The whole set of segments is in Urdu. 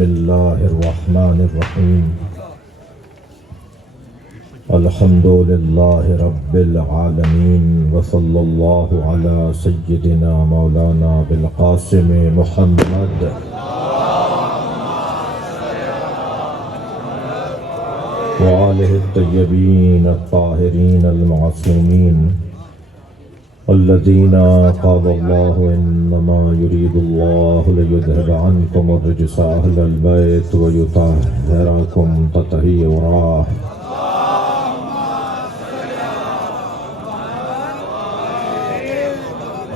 بسم اللہ الرحمن الرحیم الحمد للہ رب العالمین وصلی اللہ علی سیدنا مولانا بالقاسم محمد وآلہ الطیبین الطاہرین المعصومین الذين قال الله إنما يريد الله ليذهب عنكم الرجس أهل البيت ويطهركم تطهيرا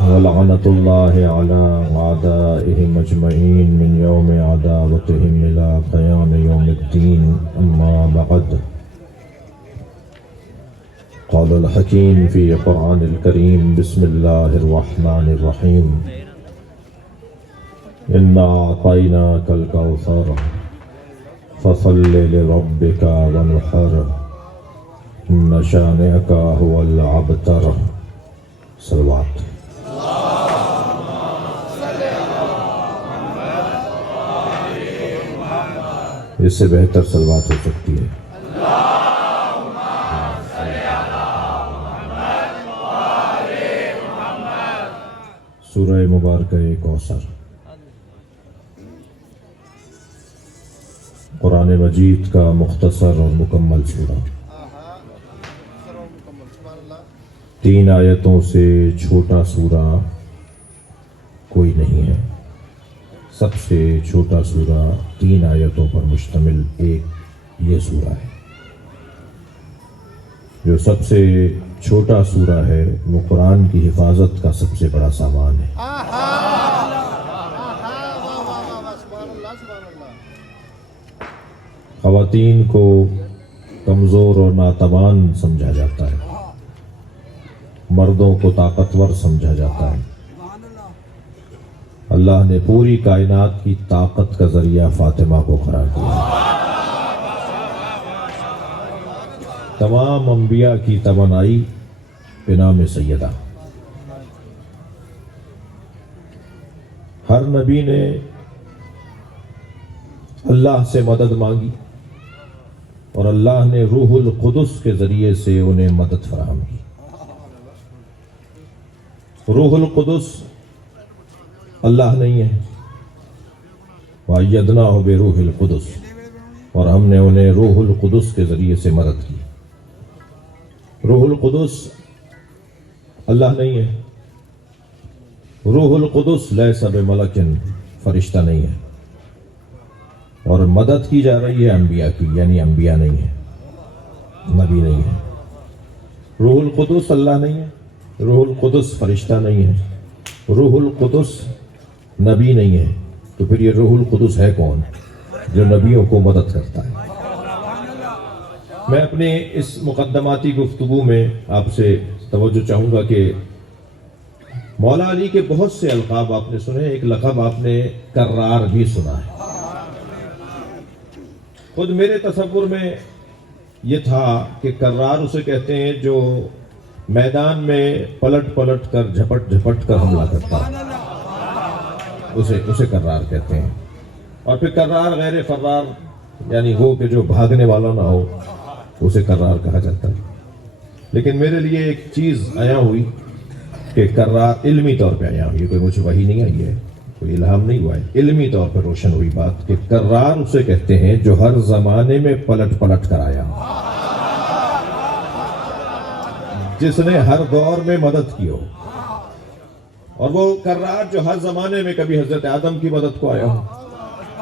ولعنة الله على أعدائهم أجمعين من يوم عداوتهم إلى قيام يوم الدين أما بعد قال الحكيم في قرآن الكريم بسم الله الرحمن الرحيم إنا أعطيناك الكوثر فصل لربك وانحر إن شانئك هو الأبتر صلوات اس سے بہتر صلوات ہو سکتی ہے. سورہ مبارکہ کوثر قرآن مجید کا مختصر اور مکمل سورہ. 3 آیتوں سے چھوٹا سورہ کوئی نہیں ہے. سب سے چھوٹا سورہ 3 آیتوں پر مشتمل ایک یہ سورہ ہے. جو سب سے چھوٹا سورہ ہے وہ قرآن کی حفاظت کا سب سے بڑا سامان ہے. خواتین کو کمزور اور ناتوان سمجھا جاتا ہے، مردوں کو طاقتور سمجھا جاتا ہے. اللہ نے پوری کائنات کی طاقت کا ذریعہ فاطمہ کو قرار دیا. تمام انبیاء کی توانائی بنام سیدہ. ہر نبی نے اللہ سے مدد مانگی اور اللہ نے روح القدس کے ذریعے سے انہیں مدد فراہم کی. روح القدس اللہ نہیں ہے. وَأَيَّدْنَاهُ بِرُوحِ الْقُدُسِ، اور ہم نے انہیں روح القدس کے ذریعے سے مدد کی. روح القدس اللہ نہیں ہے. روح القدس لیس بملک، فرشتہ نہیں ہے. اور مدد کی جا رہی ہے انبیاء کی، یعنی انبیاء نہیں ہے، نبی نہیں ہے. روح القدس اللہ نہیں ہے، روح القدس فرشتہ نہیں ہے، روح القدس نبی نہیں ہے. تو پھر یہ روح القدس ہے کون جو نبیوں کو مدد کرتا ہے؟ میں اپنے اس مقدماتی گفتگو میں آپ سے توجہ چاہوں گا کہ مولا علی کے بہت سے القاب آپ نے سنے. ایک لقب آپ نے کرار بھی سنا ہے. خود میرے تصور میں یہ تھا کہ کرار اسے کہتے ہیں جو میدان میں پلٹ پلٹ کر جھپٹ جھپٹ کر حملہ کرتا ہے، اسے کرار کہتے ہیں. اور پھر کرار غیر فرار، یعنی وہ کہ جو بھاگنے والا نہ ہو، اسے کرار کہا جاتا ہے. لیکن میرے لیے ایک چیز عیاں ہوئی کہ کرار علمی طور پہ عیاں ہوئی. کوئی مجھے وحی نہیں آئی ہے، کوئی الہام نہیں ہوا ہے. علمی طور پر روشن ہوئی بات کہ کرار اسے کہتے ہیں جو ہر زمانے میں پلٹ پلٹ کر آیا، جس نے ہر دور میں مدد کی ہو. اور وہ کرار جو ہر زمانے میں کبھی حضرت آدم کی مدد کو آیا ہو،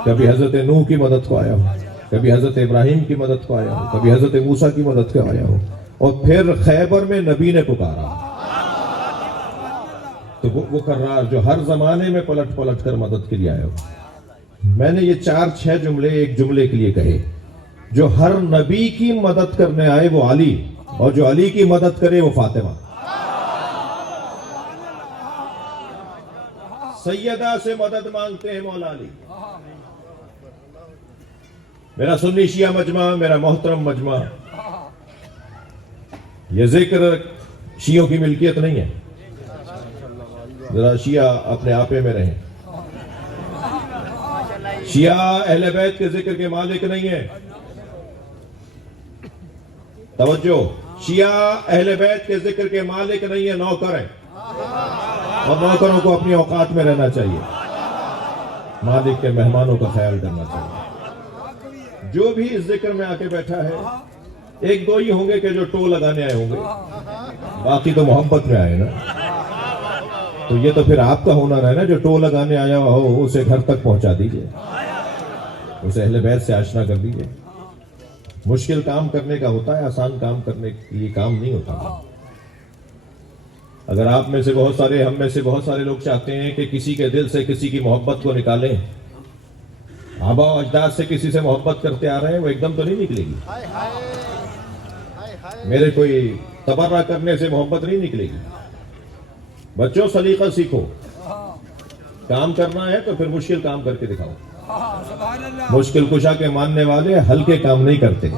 کبھی حضرت نوح کی مدد کو آیا ہو، کبھی حضرت ابراہیم کی مدد کو آیا ہو، کبھی حضرت موسیٰ کی مدد کو آیا ہو، اور پھر خیبر میں نبی نے پکارا. تو وہ کرار جو ہر زمانے میں پلٹ پلٹ کر مدد کے لیے آیا ہو. میں نے یہ 4-6 جملے ایک جملے کے لیے کہے. جو ہر نبی کی مدد کرنے آئے وہ علی، اور جو علی کی مدد کرے وہ فاطمہ. سیدہ سے مدد مانگتے ہیں مولا علی. میرا سنی شیعہ مجمع، میرا محترم مجمع، یہ ذکر شیعوں کی ملکیت نہیں ہے. ذرا شیعہ اپنے آپے میں رہیں. شیعہ اہل بیت کے ذکر کے مالک نہیں ہیں. توجہ، شیعہ اہل بیت کے ذکر کے مالک نہیں ہیں، نوکر ہیں، اور نوکروں کو اپنی اوقات میں رہنا چاہیے، مالک کے مہمانوں کا خیال کرنا چاہیے. جو بھی اس ذکر میں آ کے بیٹھا ہے، ایک دو ہی ہوں گے کہ جو ٹو لگانے آئے ہوں گے، باقی تو محبت میں آئے نا. تو یہ تو پھر آپ کا ہنر ہے نا، جو ٹو لگانے آیا ہو اسے گھر تک پہنچا دیجئے، اسے اہل بیت سے آشنا کر دیجئے. مشکل کام کرنے کا ہوتا ہے، آسان کام کرنے کے لیے کام نہیں ہوتا. اگر آپ میں سے بہت سارے، ہم میں سے بہت سارے لوگ چاہتے ہیں کہ کسی کے دل سے کسی کی محبت کو نکالیں، آبا و اجداد سے کسی سے محبت کرتے آ رہے ہیں، وہ ایک دم تو نہیں نکلے گی. میرے کوئی تبرہ کرنے سے محبت نہیں نکلے گی. بچوں سلیقہ سیکھو، کام کرنا ہے تو پھر مشکل کام کر کے دکھاؤ. مشکل کشا کے ماننے والے ہلکے کام نہیں کرتے.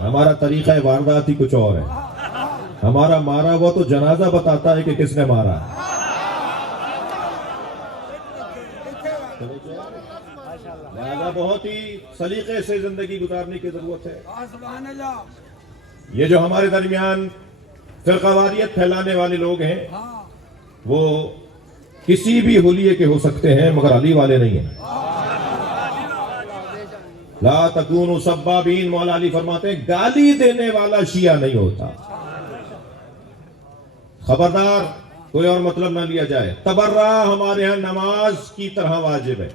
ہمارا طریقہ واردات ہی کچھ اور ہے. ہمارا مارا ہوا تو جنازہ بتاتا ہے کہ کس نے مارا. لہذا بہت ہی سلیقے سے زندگی گزارنے کی ضرورت ہے. یہ جو ہمارے درمیان فرقہ واریت پھیلانے والے لوگ ہیں، وہ کسی بھی حلیے کے ہو سکتے ہیں مگر علی والے نہیں ہیں. لا تکونوا سبابین، مولا علی فرماتے ہیں گالی دینے والا شیعہ نہیں ہوتا. خبردار کوئی اور مطلب نہ لیا جائے. تبرہ ہمارے ہاں نماز کی طرح واجب ہے،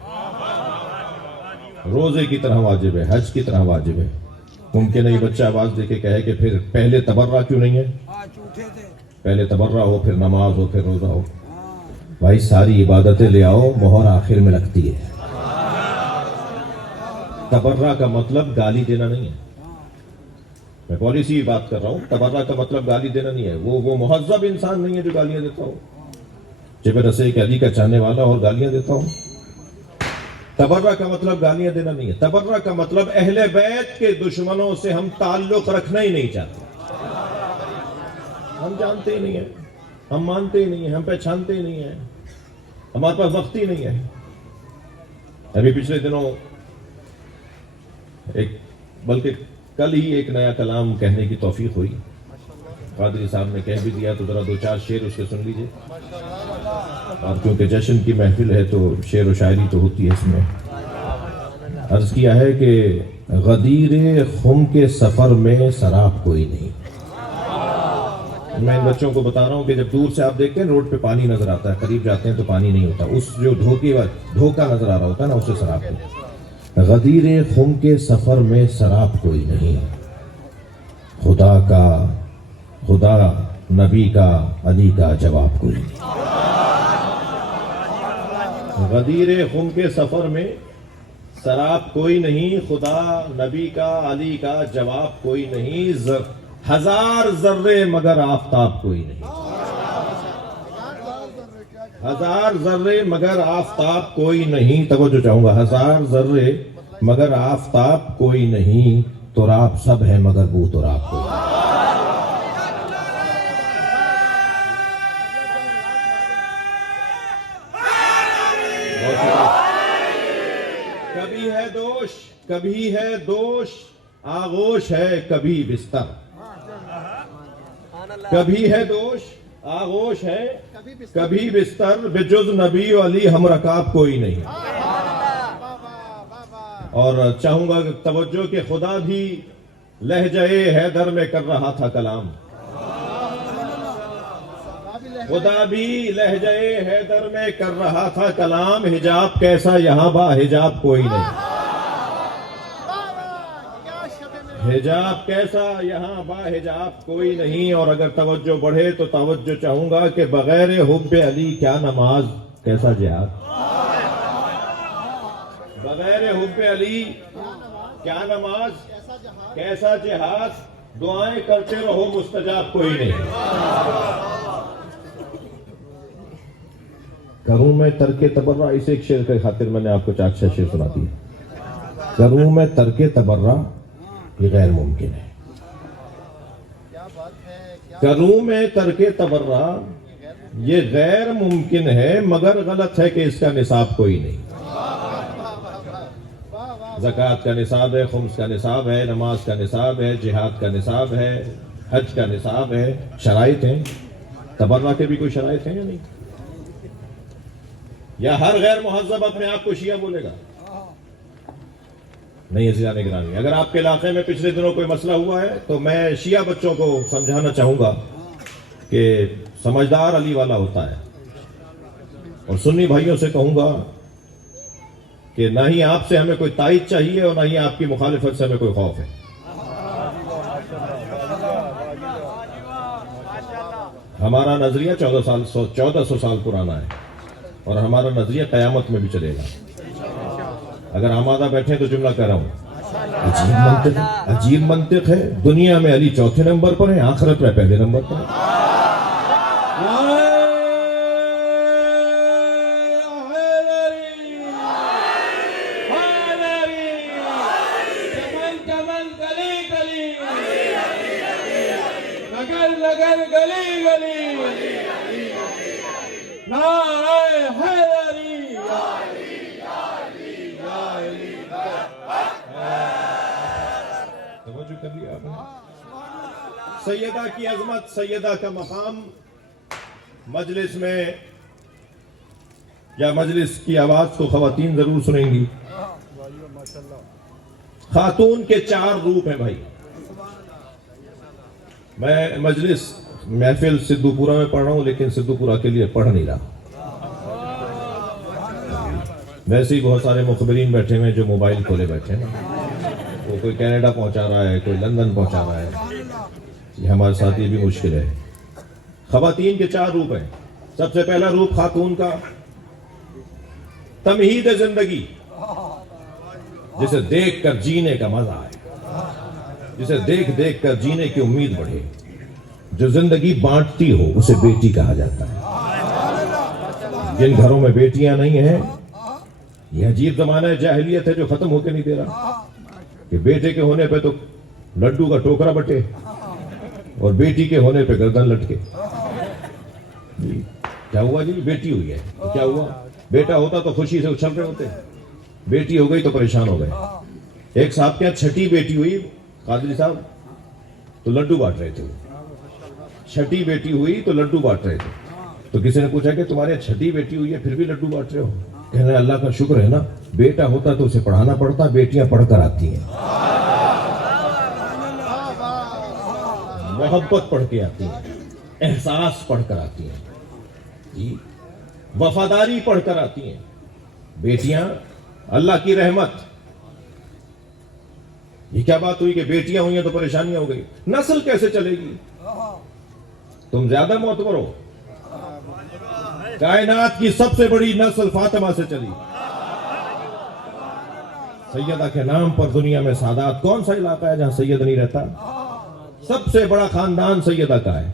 روزے کی طرح واجب ہے، حج کی طرح واجب ہے. ممکن ہے یہ بچہ آواز دے کے کہے کہ پھر پہلے تبرہ کیوں نہیں ہے؟ پہلے تبرہ ہو، پھر نماز ہو، پھر روزہ ہو. بھائی ساری عبادتیں لے آؤ، مہر آخر میں لگتی ہے. تبرہ کا مطلب گالی دینا نہیں ہے. میں پالیسی بات کر رہا ہوں. تبرہ کا مطلب گالی دینا نہیں ہے. وہ مہذب انسان نہیں ہے جو گالیاں دیتا ہو. جب رسے کہ علی کا چاہنے والا اور گالیاں دیتا ہوں. تبرہ کا مطلب گالیاں دینا نہیں ہے. تبرہ کا مطلب اہل بیت کے دشمنوں سے ہم تعلق رکھنا ہی نہیں چاہتے. ہم جانتے ہی نہیں ہیں، ہم مانتے ہی نہیں ہیں، ہم پہچانتے ہی نہیں ہیں، ہمارے پاس وقت ہی نہیں ہے. ابھی پچھلے دنوں بلکہ کل ہی ایک نیا کلام کہنے کی توفیق ہوئی. قادری صاحب نے کہہ بھی دیا تو ذرا دو چار شعر اس کے سن لیجئے. اور کیونکہ جشن کی محفل ہے تو شعر و شاعری تو ہوتی ہے اس میں. عرض کیا ہے کہ غدیر خم کے سفر میں سراب کوئی نہیں. میں ان بچوں کو بتا رہا ہوں کہ جب دور سے آپ دیکھتے ہیں روڈ پہ پانی نظر آتا ہے، قریب جاتے ہیں تو پانی نہیں ہوتا. اس جو دھوکہ نظر آ رہا ہوتا ہے نا، اسے سراب نہیں. غدیر خم کے سفر میں سراب کوئی نہیں. خدا نبی کا علی کا جواب کوئی نہیں. غدیر خم کے سفر میں سراب کوئی نہیں. خدا نبی کا علی کا جواب کوئی نہیں. ہزار ذرے مگر آفتاب کوئی نہیں. ہزار ذرے مگر آفتاب کوئی نہیں. توجہ چاہوں گا. ہزار ذرے مگر آفتاب کوئی نہیں. تراب سب ہے مگر بو تراب کوئی نہیں. کبھی ہے دوش، کبھی ہے دوش، آغوش ہے کبھی بستر. کبھی ہے دوش، آغوش ہے کبھی بستر. بجز نبی و علی ہم رکاب کوئی نہیں. اور چاہوں گا کہ توجہ کہ خدا بھی لہجہ حیدر میں کر رہا تھا کلام. خدا بھی لہجہ حیدر میں کر رہا تھا کلام. حجاب کیسا یہاں با حجاب کوئی نہیں. حجاب کیسا یہاں با حجاب کوئی نہیں. اور اگر توجہ بڑھے تو توجہ چاہوں گا کہ بغیر حب علی کیا نماز کیسا جہاد. بغیر حب علی کیا نماز کیسا جہاد. دعائیں کرتے رہو مستجاب کوئی نہیں. کروں میں ترک تبرہ، اس ایک شعر کے خاطر میں نے آپ کو 4 شعر سنا دی. کروں میں ترک تبرہ یہ غیر ممکن ہے. کروں میں ترک تبرہ یہ غیر ممکن ہے، مگر غلط ہے کہ اس کا نصاب کوئی نہیں. زکوٰۃ کا نصاب ہے، خمس کا نصاب ہے، نماز کا نصاب ہے، جہاد کا نصاب ہے، حج کا نصاب ہے، شرائط ہیں. تبرع کے بھی کوئی شرائط ہیں یا نہیں؟ یا ہر غیر مہذب اپنے آپ کو شیعہ بولے گا؟ نہیں عزیزان گرامی، اگر آپ کے علاقے میں پچھلے دنوں کوئی مسئلہ ہوا ہے تو میں شیعہ بچوں کو سمجھانا چاہوں گا کہ سمجھدار علی والا ہوتا ہے، اور سنی بھائیوں سے کہوں گا کہ نہ ہی آپ سے ہمیں کوئی تائید چاہیے اور نہ ہی آپ کی مخالفت سے ہمیں کوئی خوف ہے. ہمارا نظریہ 1400 سال پرانا ہے، اور ہمارا نظریہ قیامت میں بھی چلے گا. اگر آمادہ بیٹھے تو جملہ کہہ رہا ہوں. عجیب منطق ہے. دنیا میں علی چوتھے نمبر پر ہے، آخرت میں پہلے نمبر پر ہے. سیدہ کی عظمت، سیدہ کا مقام مجلس میں یا مجلس کی آواز کو خواتین ضرور سنیں گی. خاتون کے 4 روپ ہیں بھائی. میں مجلس محفل سدھو پورہ میں پڑھ رہا ہوں، لیکن سدھو پورہ کے لیے پڑھ نہیں رہا. ویسے ہی بہت سارے مخبرین بیٹھے ہوئے جو موبائل کھولے بیٹھے ہیں. وہ کوئی کینیڈا پہنچا رہا ہے، کوئی لندن پہنچا رہا ہے. یہ ہمارے ساتھ یہ بھی مشکل ہے. خواتین کے 4 روپ ہیں. سب سے پہلا روپ خاتون کا تمہید زندگی، جسے دیکھ کر جینے کا مزہ آئے، جسے دیکھ دیکھ کر جینے کی امید بڑھے، جو زندگی بانٹتی ہو اسے بیٹی کہا جاتا ہے. جن گھروں میں بیٹیاں نہیں ہیں، یہ عجیب زمانہ جاہلیت ہے جو ختم ہو کے نہیں دے رہا کہ بیٹے کے ہونے پہ تو لڈو کا ٹوکرا بٹے اور بیٹی کے ہونے پہ گردن لٹکے. کیا ہوا جی؟ بیٹی ہوئی ہے. کیا ہوا؟ بیٹا ہوتا تو خوشی سے اچھل رہے ہوتے، بیٹی ہو گئی تو پریشان ہو گئے. ایک صاحب کے یہاں چھٹی بیٹی ہوئی قادری صاحب تو لڈو بانٹ رہے تھے. چھٹی بیٹی ہوئی تو لڈو بانٹ رہے تھے. تو کسی نے پوچھا کہ تمہارے چھٹی بیٹی ہوئی ہے پھر بھی لڈو بانٹ رہے ہو؟ کہہ رہے اللہ کا شکر ہے نا، بیٹا ہوتا تو اسے پڑھانا پڑتا، بیٹیاں پڑھ کر آتی ہیں. محبت پڑھ کے آتی ہیں، احساس پڑھ کر آتی ہیں، جی وفاداری پڑھ کر آتی ہیں. بیٹیاں اللہ کی رحمت. یہ کیا بات ہوئی کہ بیٹیاں ہوئی ہیں تو پریشانیاں ہو گئی؟ نسل کیسے چلے گی؟ تم زیادہ معتبر ہو. کائنات کی سب سے بڑی نسل فاطمہ سے چلی. سیدہ کے نام پر دنیا میں سادات. کون سا علاقہ ہے جہاں سید نہیں رہتا؟ سب سے بڑا خاندان سیدہ کا ہے.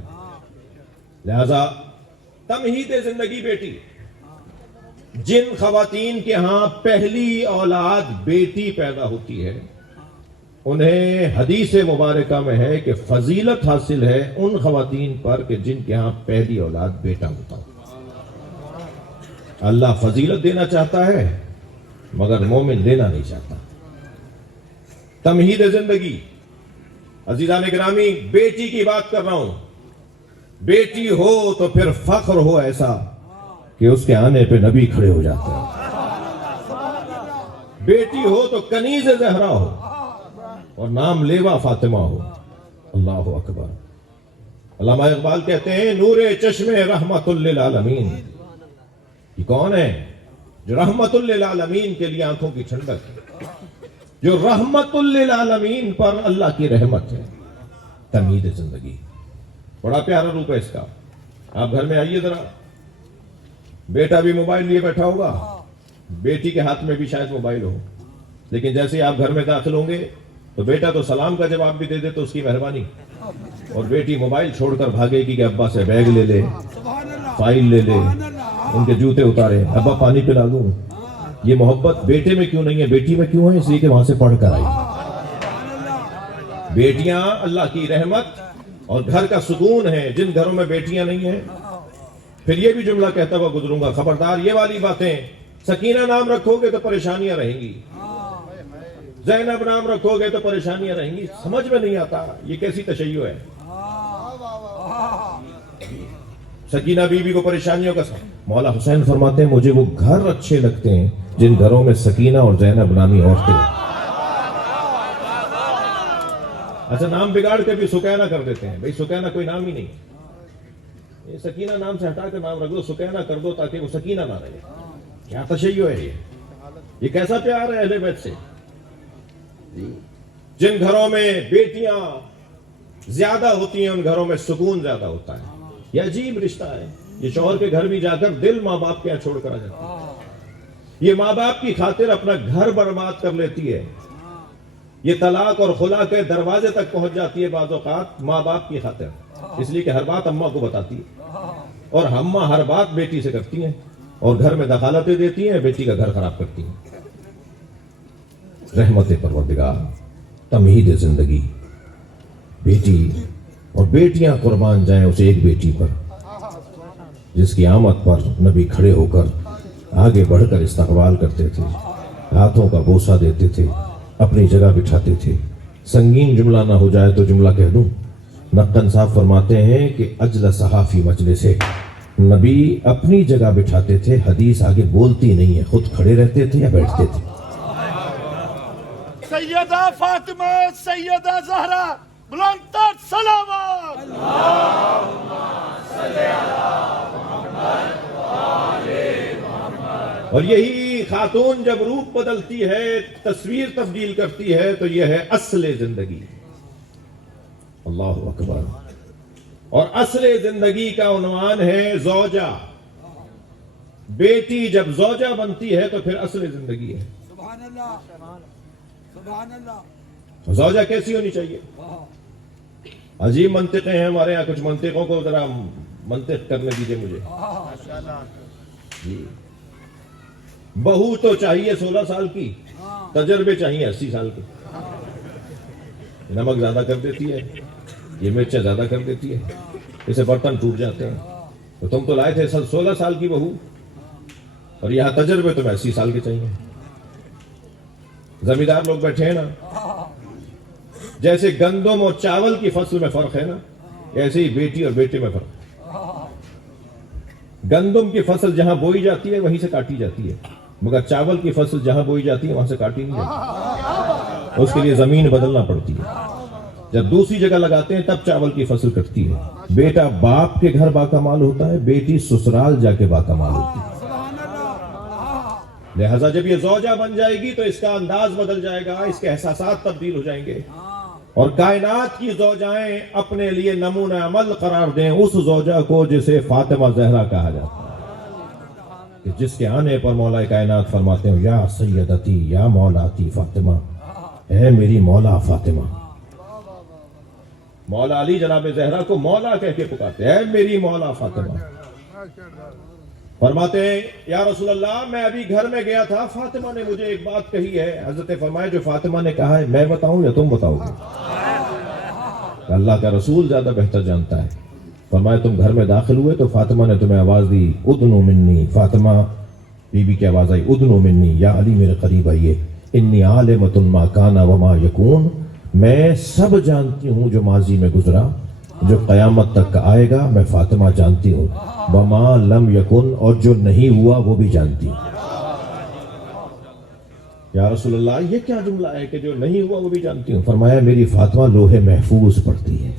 لہذا تمہید زندگی بیٹی. جن خواتین کے ہاں پہلی اولاد بیٹی پیدا ہوتی ہے انہیں حدیث مبارکہ میں ہے کہ فضیلت حاصل ہے ان خواتین پر کہ جن کے ہاں پہلی اولاد بیٹا ہوتا. اللہ فضیلت دینا چاہتا ہے مگر مومن دینا نہیں چاہتا. تمہید زندگی. عزیزان گرامی، بیٹی کی بات کر رہا ہوں. بیٹی ہو تو پھر فخر ہو ایسا کہ اس کے آنے پہ نبی کھڑے ہو جاتے ہیں. بیٹی ہو تو کنیز زہرا ہو اور نام لیوا فاطمہ ہو. اللہ اکبر. علامہ اقبال کہتے ہیں نور چشم رحمت للعالمین. یہ کون ہے جو رحمت للعالمین کے لیے آنکھوں کی ٹھنڈک ہے، جو رحمت للعالمین پر اللہ کی رحمت ہے. تمہید زندگی بڑا پیارا روپ ہے اس کا. آپ گھر میں آئیے ذرا. بیٹا بھی موبائل لیے بیٹھا ہوگا، بیٹی کے ہاتھ میں بھی شاید موبائل ہو، لیکن جیسے آپ گھر میں داخل ہوں گے تو بیٹا تو سلام کا جواب بھی دے دے تو اس کی مہربانی، اور بیٹی موبائل چھوڑ کر بھاگے گی کہ ابا سے بیگ لے لے، فائل لے لے، ان کے جوتے اتارے، ابا پانی پلا دوں. یہ محبت بیٹے میں کیوں نہیں ہے، بیٹی میں کیوں ہے؟ اس لیے کہ وہاں سے پڑھ کر آئی. بیٹیاں اللہ کی رحمت اور گھر کا سکون ہے. جن گھروں میں بیٹیاں نہیں ہیں، پھر یہ بھی جملہ کہتا ہوا گزروں گا، خبردار یہ والی باتیں، سکینہ نام رکھو گے تو پریشانیاں رہیں گی. زینب نام رکھو گے تو پریشانیاں رہیں گی. سمجھ میں نہیں آتا یہ کیسی تشیع ہے. سکینہ بی بی کو پریشانیوں کا مولا حسین فرماتے ہیں مجھے وہ گھر اچھے لگتے ہیں جن گھروں میں سکینہ اور زینب نامی عورتیں. اچھا نام بگاڑ کے بھی سکینہ کر دیتے ہیں. بھئی سکینہ کوئی نام ہی نہیں. یہ سکینہ نام سے ہٹا کے نام رکھ دو, سکینہ کر دو تاکہ وہ سکینہ نہ رہے. کیا تشیع ہے یہ کیسا پیار ہے اہل بیت سے. جن گھروں میں بیٹیاں زیادہ ہوتی ہیں ان گھروں میں سکون زیادہ ہوتا ہے. یہ عجیب رشتہ ہے. یہ شوہر کے گھر بھی جا کر دل ماں باپ کے یہاں چھوڑ کر آ جاتا ہے. یہ ماں باپ کی خاطر اپنا گھر برباد کر لیتی ہے. یہ طلاق اور خلا کے دروازے تک پہنچ جاتی ہے بعض اوقات ماں باپ کی خاطر, اس لیے کہ ہر بات اماں کو بتاتی ہے اور اماں ہر بات بیٹی سے کرتی ہیں اور گھر میں دخالتیں دیتی ہیں, بیٹی کا گھر خراب کرتی ہیں. رحمت پروردگار, تمہید زندگی, بیٹی اور بیٹیاں قربان جائیں اس ایک بیٹی پر جس کی آمد پر نبی کھڑے ہو کر آگے بڑھ کر استقبال کرتے تھے, ہاتھوں کا بوسہ دیتے تھے, اپنی جگہ بٹھاتے تھے. سنگین جملہ نہ ہو جائے تو جملہ کہہ دوں. نقن صاحب فرماتے ہیں کہ اجلس فی مجلس سے نبی اپنی جگہ بٹھاتے تھے, حدیث آگے بولتی نہیں ہے, خود کھڑے رہتے تھے یا بیٹھتے تھے. سیدہ فاطمہ, سیدہ زہرا, بلند تر سلامات. اللہم صلی علی محمد وآل محمد. اور یہی خاتون جب روپ بدلتی ہے, تصویر تبدیل کرتی ہے, تو یہ ہے اصل زندگی. اللہ اکبر. اور اصل زندگی کا عنوان ہے زوجہ. بیٹی جب زوجہ بنتی ہے تو پھر اصل زندگی ہے. سبحان اللہ, سبحان اللہ. زوجہ کیسی ہونی چاہیے؟ عجیب منطقیں ہیں ہمارے یہاں. کچھ منطقوں کو ذرا منطق کرنے دیجئے مجھے. جی, بہو تو چاہیے 16 سال کی, تجربے چاہیے 80 سال کے. نمک زیادہ کر دیتی ہے, یہ مرچیں زیادہ کر دیتی ہے, اسے برتن ٹوٹ جاتے ہیں. تو تم تو لائے تھے 16 سال کی بہو, اور یہاں تجربے تمہیں 80 سال کے چاہیے. زمیندار لوگ بیٹھے ہیں نا, جیسے گندم اور چاول کی فصل میں فرق ہے نا, ایسے ہی بیٹی اور بیٹے میں فرق. گندم کی فصل جہاں بوئی جاتی ہے وہیں سے کاٹی جاتی ہے, مگر چاول کی فصل جہاں بوئی جاتی ہے وہاں سے کاٹی نہیں جاتی. اس کے لیے زمین بدلنا پڑتی ہے. جب دوسری جگہ لگاتے ہیں تب چاول کی فصل کٹتی ہے. بیٹا باپ کے گھر باکمال ہوتا ہے, بیٹی سسرال جا کے باکمال ہوتی ہے. لہذا جب یہ زوجہ بن جائے گی تو اس کا انداز بدل جائے گا, اس کے احساسات تبدیل ہو جائیں گے, اور کائنات کی زوجائیں اپنے لیے نمونہ عمل قرار دیں اس زوجہ کو جسے فاطمہ زہرا کہا جاتا ہے, کہ جس کے آنے پر مولا کائنات فرماتے ہیں یا سیدتی یا مولاتی فاطمہ, اے میری مولا فاطمہ. مولا علی جناب زہرا کو مولا کہہ کے پکارتے ہیں, اے میری مولا فاطمہ. فرماتے ہیں یا رسول اللہ میں ابھی گھر میں گیا تھا, فاطمہ نے مجھے ایک بات کہی ہے. حضرت فرمائے جو فاطمہ نے کہا ہے میں بتاؤں یا تم بتاؤ گے؟ اللہ کا رسول زیادہ بہتر جانتا ہے. فرمایا تم گھر میں داخل ہوئے تو فاطمہ نے تمہیں آواز دی, ادنو منی. فاطمہ بی بی کی آواز آئی, ادنو منی, یا علی میرے قریب آئیے. انی عالمۃ ما کان وما یکون, میں سب جانتی ہوں جو ماضی میں گزرا, جو قیامت تک آئے گا میں فاطمہ جانتی ہوں. وما لم یکن, اور جو نہیں ہوا وہ بھی جانتی ہوں. یا رسول اللہ یہ کیا جملہ ہے کہ جو نہیں ہوا وہ بھی جانتی ہوں؟ فرمایا میری فاطمہ لوح محفوظ پڑھتی ہے,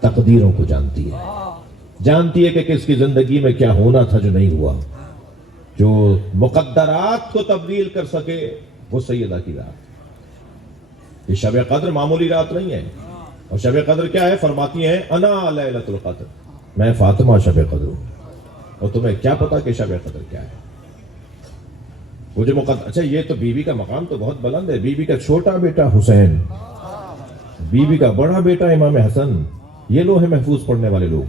تقدیروں کو جانتی ہے, جانتی ہے کہ کس کی زندگی میں کیا ہونا تھا جو نہیں ہوا. جو مقدرات کو تبدیل کر سکے وہ سیدہ کی رات. یہ شب قدر معمولی رات نہیں ہے. اور شب قدر کیا ہے؟ فرماتی ہیں انا لیلۃ القدر, میں فاطمہ شب قدر ہوں. اور تمہیں کیا پتا کہ شب قدر کیا ہے؟ وہ جو اچھا یہ تو بی بی کا مقام تو بہت بلند ہے. بی بی کا چھوٹا بیٹا حسین, بی بی کا بڑا بیٹا امام حسن, یہ لوح محفوظ پڑھنے والے لوگ.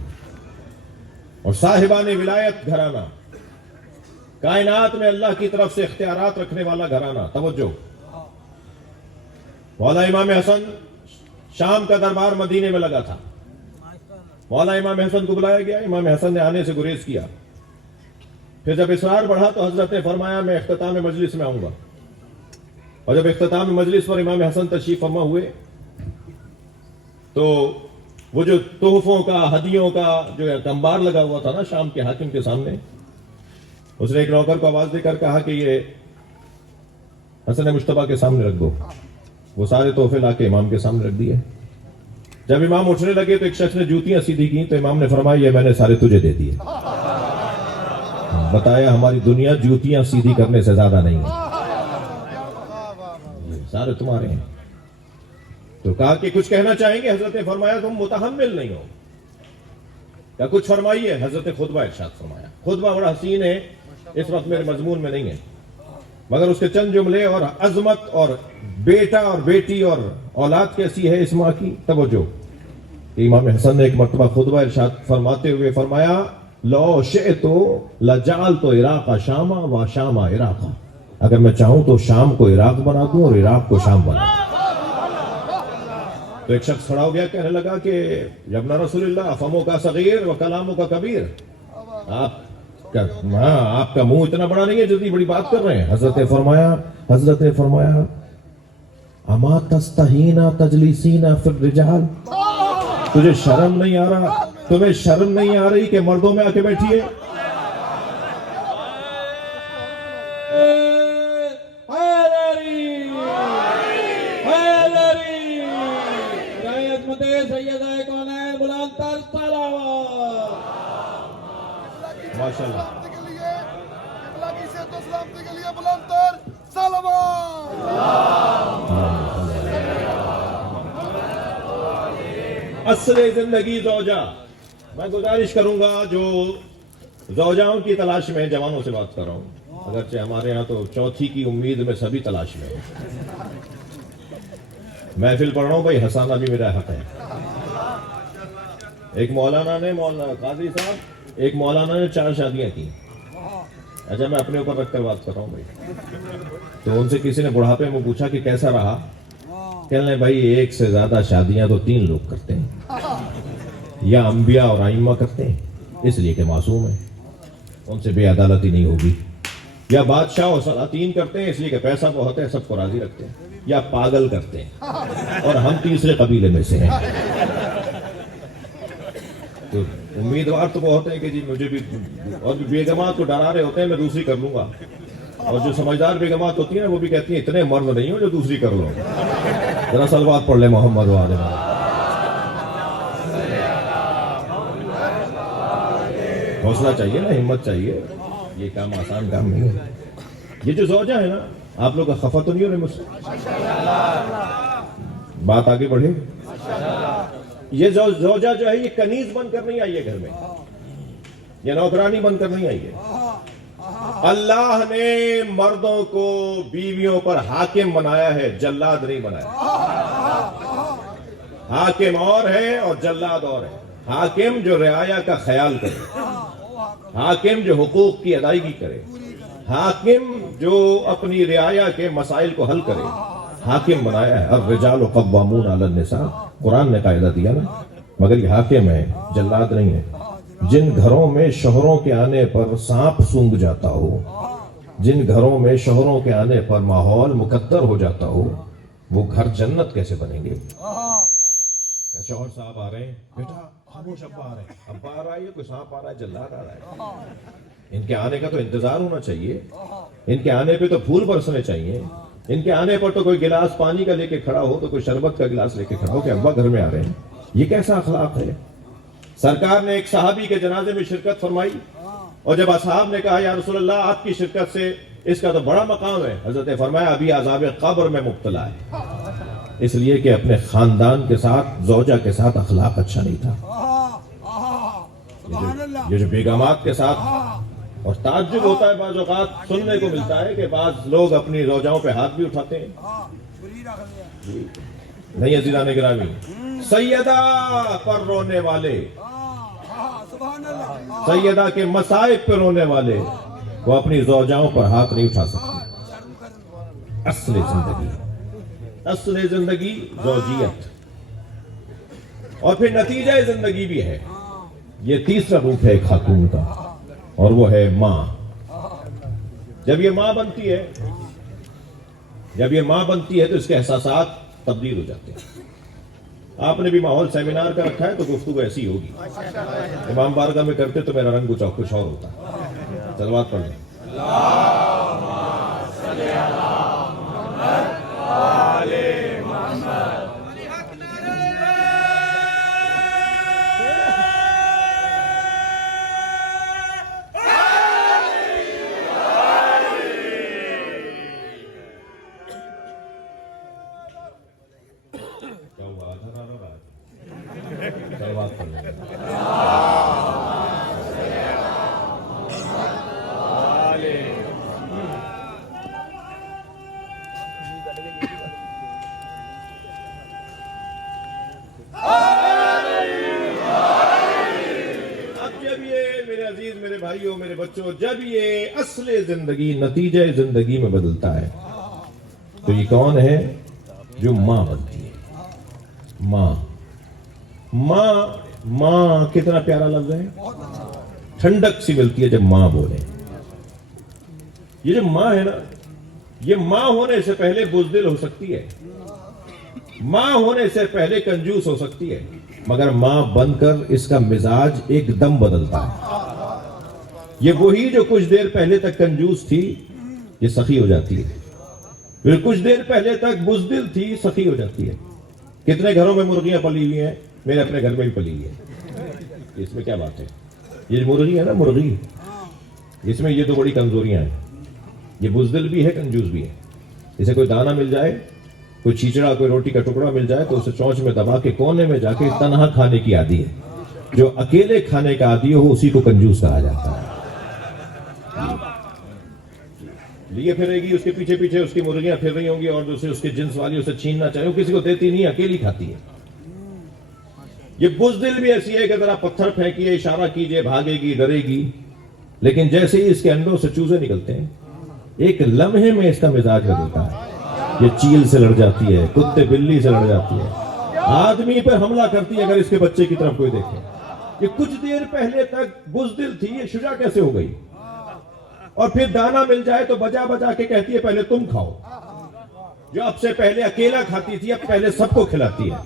اور صاحبان ولایت گھرانہ, کائنات میں اللہ کی طرف سے اختیارات رکھنے والا گھرانہ. توجہ, مولا امام حسن شام کا دربار مدینے میں لگا تھا. مولا امام حسن کو بلایا گیا, امام حسن نے آنے سے گریز کیا. پھر جب اصرار بڑھا تو حضرت نے فرمایا میں اختتام مجلس میں آؤں گا. اور جب اختتام مجلس پر امام حسن تشریف فرما ہوئے تو وہ جو تحفوں کا ہدیوں کا جو انبار لگا ہوا تھا نا شام کے حاکم کے سامنے، اس نے ایک نوکر کو آواز دے کر کہا کہ یہ حسن مشتبہ کے سامنے رکھ دو۔ وہ سارے تحفے لا کے امام کے سامنے رکھ دیے۔ جب امام اٹھنے لگے تو ایک شخص نے جوتیاں سیدھی کی تو امام نے فرمایا یہ میں نے سارے تجھے دے دیے۔ بتایا ہماری دنیا جوتیاں سیدھی کرنے سے زیادہ نہیں ہے، سارے تمہارے ہیں۔ تو کہا کہ کچھ کہنا چاہیں گے؟ حضرت نے فرمایا تم متحمل نہیں ہو، کیا کچھ فرمائیے؟ حضرت خطبہ ارشاد فرمایا۔ خطبہ بڑا حسین ہے، اس وقت میرے مضمون میں نہیں ہے، مگر اس کے چند جملے اور عظمت اور بیٹا اور بیٹی اور اولاد کیسی ہے اس ماں کی، توجہ کہ امام حسن نے ایک مرتبہ خطبہ ارشاد فرماتے ہوئے فرمایا لو شئتو لجعلت عراق شاما و شام عراق، اگر میں چاہوں تو شام کو عراق بنا دوں اور عراق کو شام بنا دوں۔ تو ایک شخص کھڑا ہو گیا، کہنے لگا کہ ابن رسول اللہ فمو کا صغیر و کلاموں کا کبیر، آپ کا منہ اتنا بڑا نہیں ہے جتنی بڑی بات کر رہے ہیں۔ حضرت نے فرمایا اما تستحینا تجلیسینا فی الرجال، تجھے شرم نہیں آ رہا، تمہیں شرم نہیں آ رہی کہ مردوں میں آ کے بیٹھیے؟ ماشاءاللہ اصل زندگی زوجہ۔ میں گزارش کروں گا جو زوجاؤں کی تلاش میں، جوانوں سے بات کر رہا ہوں، اگرچہ ہمارے ہاں تو چوتھی کی امید میں سبھی تلاش میں ہیں۔ محفل پڑھ رہا ہوں بھائی، ہنسانا بھی میرا حق ہے۔ ایک مولانا قاضی صاحب، ایک مولانا نے 4 شادیاں کی۔ اچھا میں اپنے اوپر رکھ کر بات کر رہا ہوں بھائی۔ تو ان سے کسی نے بڑھاپے میں پوچھا کہ کیسا رہا؟ کہنے لیں بھائی ایک سے زیادہ شادیاں تو 3 لوگ کرتے ہیں، یا انبیاء اور ائمہ کرتے ہیں اس لیے کہ معصوم ہیں، ان سے بے عدالتی نہیں ہوگی، یا بادشاہ اور سلاطین کرتے ہیں اس لیے کہ پیسہ بہت ہے سب کو راضی رکھتے ہیں، یا پاگل کرتے ہیں، اور ہم تیسرے قبیلے میں سے ہیں۔ تو امیدوار تو بہت ہیں کہ جی مجھے بھی، اور بیگمات کو ڈرا رہے ہوتے ہیں میں دوسری کر لوں گا، اور جو سمجھدار بیگمات ہوتی ہیں وہ بھی کہتی ہیں اتنے مرد نہیں ہو جو دوسری کر لو۔ ذرا صلوات پڑھ لیں محمد و آل محمد۔ حوصلہ چاہیے نا، ہمت چاہیے، یہ کام آسان کام نہیں ہے۔ یہ جو زوجہ ہے نا، آپ لوگ کا خفا تو نہیں ہو رہے مجھ سے؟ بات آگے بڑھے۔ یہ زوجہ جو ہے یہ کنیز بن کر نہیں آئی ہے گھر میں، یہ نوکرانی بن کر نہیں آئی ہے۔ اللہ نے مردوں کو بیویوں پر حاکم بنایا ہے، جلاد نہیں بنایا۔ حاکم اور ہے اور جلاد اور ہے۔ حاکم جو رعایا کا خیال کرے، حاکم جو حقوق کی ادائیگی کرے، حاکم جو اپنی رعایا کے مسائل کو حل کرے، حاکم بنایا ہے۔ الرجال قوامون علی النساء، قرآن نے قاعدہ دیا نا، مگر یہ حاکم ہے، جلاد نہیں ہے۔ جن گھروں میں شوہروں کے آنے پر سانپ سونگ جاتا ہو، جن گھروں میں شوہروں کے آنے پر ماحول مقدر ہو جاتا ہو، وہ گھر جنت کیسے بنیں گے؟ شوہر صاحب آ رہے ہیں، بیٹا خاموش، ابا آ رہے ہیں، ابا آ رہا ہے، کوئی سانپ آ رہا ہے، جلاد آ رہا ہے۔ ان کے آنے کا تو انتظار ہونا چاہیے، ان کے آنے پہ تو پھول برسنے چاہیے، ان کے آنے پر تو کوئی گلاس پانی کا لے کے کھڑا ہو، تو کوئی شربت کا گلاس لے کے کھڑا ہو کہ ابا گھر میں آ رہے ہیں۔ یہ کیسا اخلاق ہے؟ سرکار نے ایک صحابی کے جنازے میں شرکت فرمائی، اور جب اصحاب نے کہا یا رسول اللہ آپ کی شرکت سے اس کا تو بڑا مقام ہے، حضرت نے فرمایا ابھی عذاب قبر میں مبتلا ہے، اس لیے کہ اپنے خاندان کے ساتھ، زوجہ کے ساتھ اخلاق اچھا نہیں تھا۔ یہ جو بیگمات کے ساتھ، اور تعجب ہوتا ہے بعض اوقات سننے کو ملتا ہے کہ بعض لوگ اپنی زوجاؤں پہ ہاتھ بھی اٹھاتے ہیں۔ نہیں عزیزان گرامی، سیدہ پر رونے والے، سیدہ کے مصائب پر رونے والے، وہ اپنی زوجاؤں پر ہاتھ نہیں اٹھا سکتے۔ اصل زندگی زوجیت، اور پھر نتیجہ زندگی بھی ہے۔ یہ تیسرا روپ ہے خاتون کا، اور وہ ہے ماں۔ جب یہ ماں بنتی ہے جب یہ ماں بنتی ہے تو اس کے احساسات تبدیل ہو جاتے ہیں. آپ نے بھی ماحول سیمینار کا رکھا ہے تو گفتگو ایسی ہوگی. امام بارگاہ میں کرتے تو میرا رنگ کچھ اور ہوتا. صلوات پڑھ لیں. صلوات پڑھ لیں. میرے بھائیوں، میرے بچوں، جب یہ اصل زندگی، نتیجہ زندگی میں بدلتا ہے تو یہ کون ہے؟ جو ماں بنتی ہے. ماں ماں ماں کتنا پیارا لفظ ہے. ٹھنڈک سی ملتی ہے جب ماں بولے. یہ جو ماں ہے نا، یہ ماں ہونے سے پہلے بزدل ہو سکتی ہے، ماں ہونے سے پہلے کنجوس ہو سکتی ہے، مگر ماں بن کر اس کا مزاج ایک دم بدلتا ہے. یہ وہی جو کچھ دیر پہلے تک کنجوس تھی یہ سخی ہو جاتی ہے، پھر کچھ دیر پہلے تک بزدل تھی سخی ہو جاتی ہے. کتنے گھروں میں مرغیاں پلی ہوئی ہیں، میرے اپنے گھر میں بھی پلی ہوئی ہے. اس میں کیا بات ہے؟ یہ مرغی ہے نا، مرغی، اس میں یہ تو بڑی کمزوریاں ہیں. یہ بزدل بھی ہے، کنجوس بھی ہے. اسے کوئی دانہ مل جائے، کوئی چھیچڑا، کوئی روٹی کا ٹکڑا مل جائے تو اسے چونچ میں دبا کے کونے میں جا کے تنہا کھانے کی عادی ہے. جو اکیلے کھانے کا عادی ہو اسی کو کنجوس کہا جاتا ہے. لیے پھرے گی، اس کے پیچھے پیچھے اس کی مرغیاں پھر رہی ہوں گی، اور دوسرے اس کے جنس والی اسے چھیننا چاہے، وہ کسی کو دیتی نہیں، اکیلی کھاتی ہے. یہ بزدل بھی ایسی ہے کہ ذرا پتھر پھینکیے، اشارہ کیجئے، بھاگے گی، ڈرے گی، لیکن جیسے ہی اس کے انڈوں سے چوزے نکلتے ہیں ایک لمحے میں اس کا مزاج بدلتا ہے. یہ چیل سے لڑ جاتی ہے، کتے بلی سے لڑ جاتی ہے، آدمی پر حملہ کرتی ہے اگر اس کے بچے کی طرف کوئی دیکھے. یہ کچھ دیر پہلے تک بزدل تھی، یہ شجاع کیسے ہو گئی؟ اور پھر دانہ مل جائے تو بجا بجا کے کہتی ہے پہلے تم کھاؤ. جو اب سے پہلے اکیلا کھاتی تھی اب پہلے سب کو کھلاتی ہے.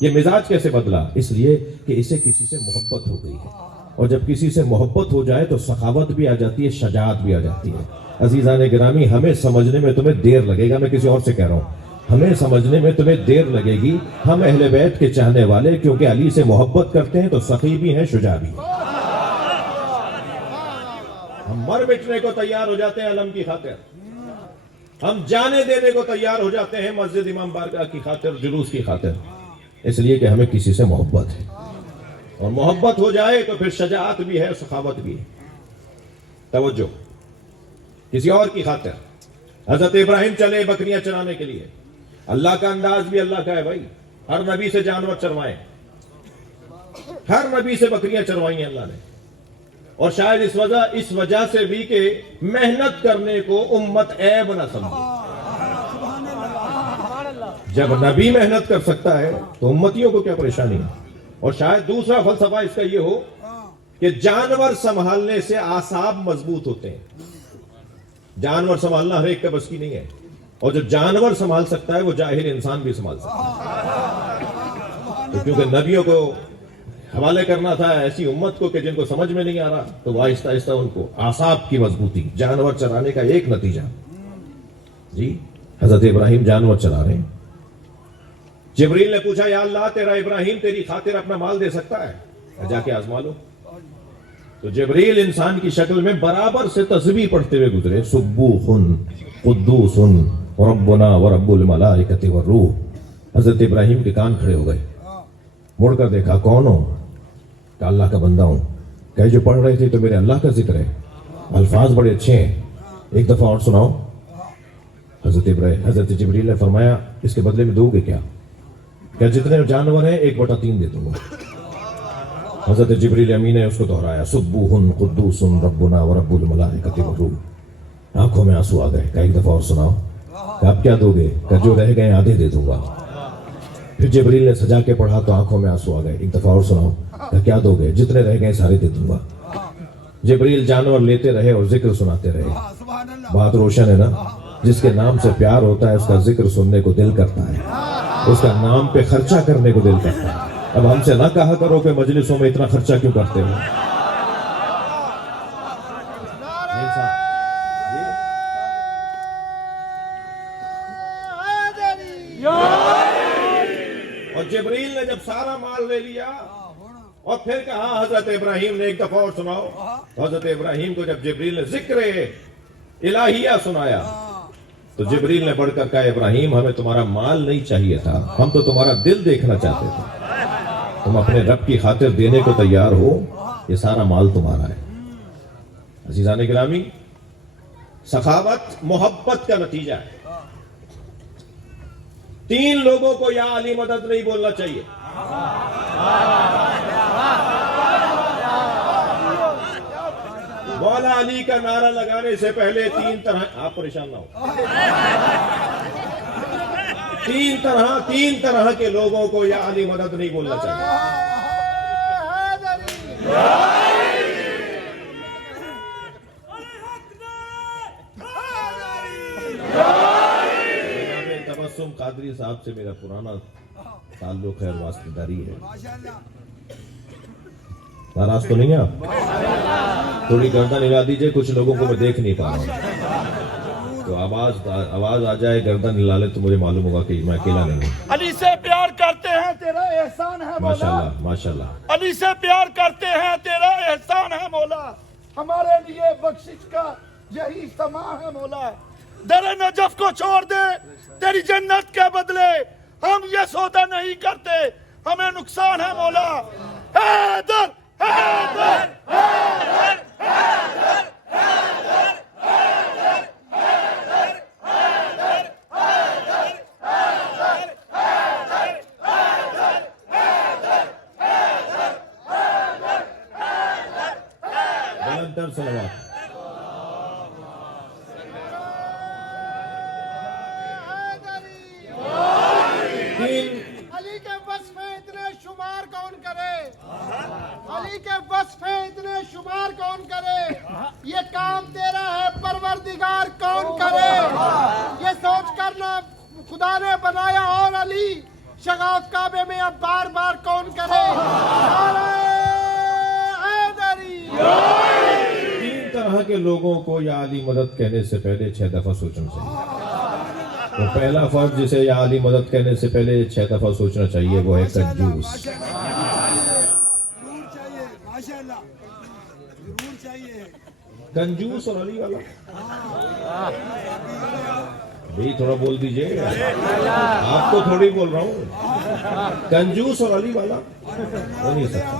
یہ مزاج کیسے بدلا؟ اس لیے کہ اسے کسی سے محبت ہو گئی ہے، اور جب کسی سے محبت ہو جائے تو سخاوت بھی آ جاتی ہے، شجاعت بھی آ جاتی ہے. عزیزان گرامی، ہمیں سمجھنے میں تمہیں دیر لگے گا، میں کسی اور سے کہہ رہا ہوں، ہمیں سمجھنے میں تمہیں دیر لگے گی. ہم اہل بیت کے چاہنے والے کیونکہ علی سے محبت کرتے ہیں تو سخی بھی ہیں، شجاع بھی ہیں. ہم مر مٹنے کو تیار ہو جاتے ہیں علم کی خاطر، ہم جانے دینے کو تیار ہو جاتے ہیں مسجد امام بارگاہ کی خاطر، جلوس کی خاطر، اس لیے کہ ہمیں کسی سے محبت ہے. اور محبت ہو جائے تو پھر شجاعت بھی ہے، سخاوت بھی ہے. توجہ، کسی اور کی خاطر حضرت ابراہیم چلے بکریاں چرانے کے لیے. اللہ کا انداز بھی اللہ کا ہے بھائی. ہر نبی سے جانور چروائے، ہر نبی سے بکریاں چروائی ہیں اللہ نے. اور شاید اس وجہ سے بھی کہ محنت کرنے کو امت عیب نہ سمجھے. جب نبی محنت کر سکتا ہے تو امتیوں کو کیا پریشانی ہے. اور شاید دوسرا فلسفہ اس کا یہ ہو کہ جانور سنبھالنے سے اعصاب مضبوط ہوتے ہیں. جانور سنبھالنا ہر ایک کا بس کی نہیں ہے، اور جو جانور سنبھال سکتا ہے وہ جاہل انسان بھی سنبھال سکتا ہے. کیونکہ نبیوں کو حوالے کرنا تھا ایسی امت کو کہ جن کو سمجھ میں نہیں آ رہا، تو وہ آہستہ آہستہ ان کو اعصاب کی مضبوطی، جانور چرانے کا ایک نتیجہ. جی حضرت ابراہیم جانور چرا رہے ہیں. جبریل نے پوچھا یا اللہ تیرا ابراہیم تیری خاطر اپنا مال دے سکتا ہے؟ جا کے آزما لو. تو جبریل انسان کی شکل میں برابر سے تسبیح پڑھتے ہوئے گزرے، سبوح قدوس ربنا ورب الملائکۃ والروح. حضرت ابراہیم کے کان کھڑے ہو گئے، مڑ کر دیکھا کون ہو؟ کہ اللہ کا بندہ ہوں. کہ جو پڑھ رہے تھے تو میرے اللہ کا ذکر ہے، الفاظ بڑے اچھے ہیں، ایک دفعہ اور سناؤ. حضرت جبریل نے فرمایا اس کے بدلے میں دو گے کیا؟ کہ جتنے جانور ہیں 1/3 دے دوں گا. حضرت جبریل امین نے اس کو دہرایا، سبوح قدوس ربنا ورب الملائکۃ والروح. آنکھوں میں آنسو آ گئے. کہ ایک دفعہ اور سناؤ. کہ آپ کیا دو گے؟ کہ جو رہ گئے آدھے دے دوں گا. پھر جبریل نے سجا کے پڑھا تو آنکھوں میں آنسو آ گئے. ایک دفعہ اور سناؤ. کہ کیا دو گے؟ جتنے رہ گئے سارے دے دوں گا. جبریل جانور لیتے رہے اور ذکر سناتے رہے. بات روشن ہے نا. جس کے نام سے پیار ہوتا ہے اس کا ذکر سننے کو دل کرتا ہے، اس کا نام پہ خرچہ کرنے کو دل کرتا ہے۔ اب ہم سے نہ کہا کرو کہ مجلسوں میں اتنا خرچہ کیوں کرتے ہو۔ اور جبریل نے جب سارا مال لے لیا اور پھر کہا حضرت ابراہیم نے ایک دفعہ اور سناؤ، حضرت ابراہیم کو جب جبریل نے ذکر الہیہ سنایا تو جبریل نے بڑھ کر کہا ابراہیم ہمیں تمہارا مال نہیں چاہیے تھا، ہم تو تمہارا دل دیکھنا چاہتے تھے، تم اپنے رب کی خاطر دینے کو تیار ہو، یہ سارا مال تمہارا ہے۔ عزیزان گرامی، سخاوت محبت کا نتیجہ ہے۔ 3 لوگوں کو یا علی مدد نہیں بولنا چاہیے۔ مولا علی کا نعرہ لگانے سے پہلے 3 طرح، آپ پریشان نہ ہو، 3 طرح کے لوگوں کو یا علی مدد نہیں بولنا چاہیے۔ تبسم قادری صاحب سے میرا پرانا تعلق ہے اور واسطہ داری ہے۔ ناراض تو نہیں آپ؟ تھوڑی گردن ہلا دیجئے، کچھ لوگوں کو میں دیکھ نہیں پا رہا ہوں، تو آواز آ جائے گردن ہلا لے تو مجھے معلوم ہوگا کہ میں اکیلا نہیں ہوں۔ علی سے پیار کرتے ہیں تیرا احسان ہے مولا، ماشاءاللہ ماشاءاللہ۔ علی سے پیار کرتے ہیں تیرا احسان ہے مولا، ہمارے لیے بخشش کا یہی سما ہے مولا۔ در نجف کو چھوڑ دے تیری جنت کے بدلے، ہم یہ سودا نہیں کرتے، ہمیں نقصان ہے مولا۔ حیدر حیدر حیدر حیدر حیدر حیدر حیدر حیدر حیدر حیدر حیدر حیدر حیدر بلندتر صلوات۔ علی کے وصفیں اتنے شمار کون کرے، علی کے وصفیں اتنے شمار کون کرے، یہ کام تیرا ہے پروردگار کون کرے، یہ سوچ کرنا خدا نے بنایا اور علی شغاف کعبے میں اب بار بار کون کرے۔ حیدری 3 طرح کے لوگوں کو یا علی مدد کہنے سے پہلے 6 دفعہ سوچنا چاہیے۔ تو پہلا فرد جسے یا علی مدد کہنے سے پہلے 6 دفعہ سوچنا چاہیے وہ ہے کنجوس۔ کنجوس اور علی والا بھئی تھوڑا بول دیجئے، آپ کو تھوڑی بول رہا ہوں۔ کنجوس اور علی والا ہو نہیں سکتا۔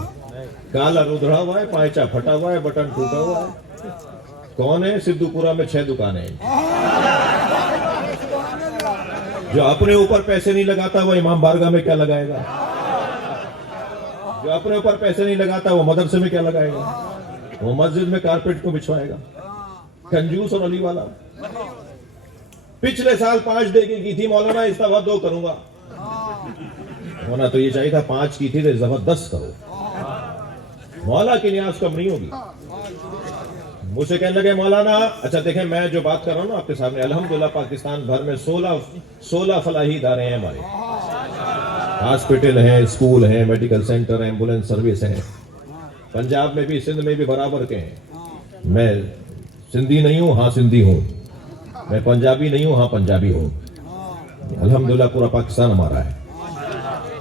کالا رودھڑا ہوا ہے، پائچا پھٹا ہوا ہے، بٹن ٹوٹا ہوا ہے۔ کون ہے؟ سدھو پورہ میں 6 دکانیں ہیں۔ جو اپنے اوپر پیسے نہیں لگاتا وہ امام بارگاہ میں کیا لگائے گا؟ جو اپنے اوپر پیسے نہیں لگاتا وہ مدرسے میں کیا لگائے گا؟ وہ مسجد میں کارپیٹ کو بچھوائے گا۔ کنجوس اور علی والا پچھلے سال 5 دے کی تھی مولانا، اس دفعہ 2 کروں گا، ہونا تو یہ چاہیے تھا 5 کی تھی تو اس دفعہ 10 کرو۔ مولا کی نیاز کم نہیں ہوگی۔ مجھ سے کہنے لگے مولانا، اچھا دیکھیں میں جو بات کر رہا ہوں نا آپ کے سامنے، الحمدللہ پاکستان بھر میں 16 فلاحی ادارے ہیں ہمارے، ہاسپٹل ہیں، اسکول ہیں، میڈیکل سینٹر ہیں، ایمبولینس سروس ہیں، پنجاب میں بھی سندھ میں بھی برابر کے ہیں۔ میں سندھی نہیں ہوں، ہاں سندھی ہوں، میں پنجابی نہیں ہوں، ہاں پنجابی ہوں۔ الحمدللہ پورا پاکستان ہمارا ہے۔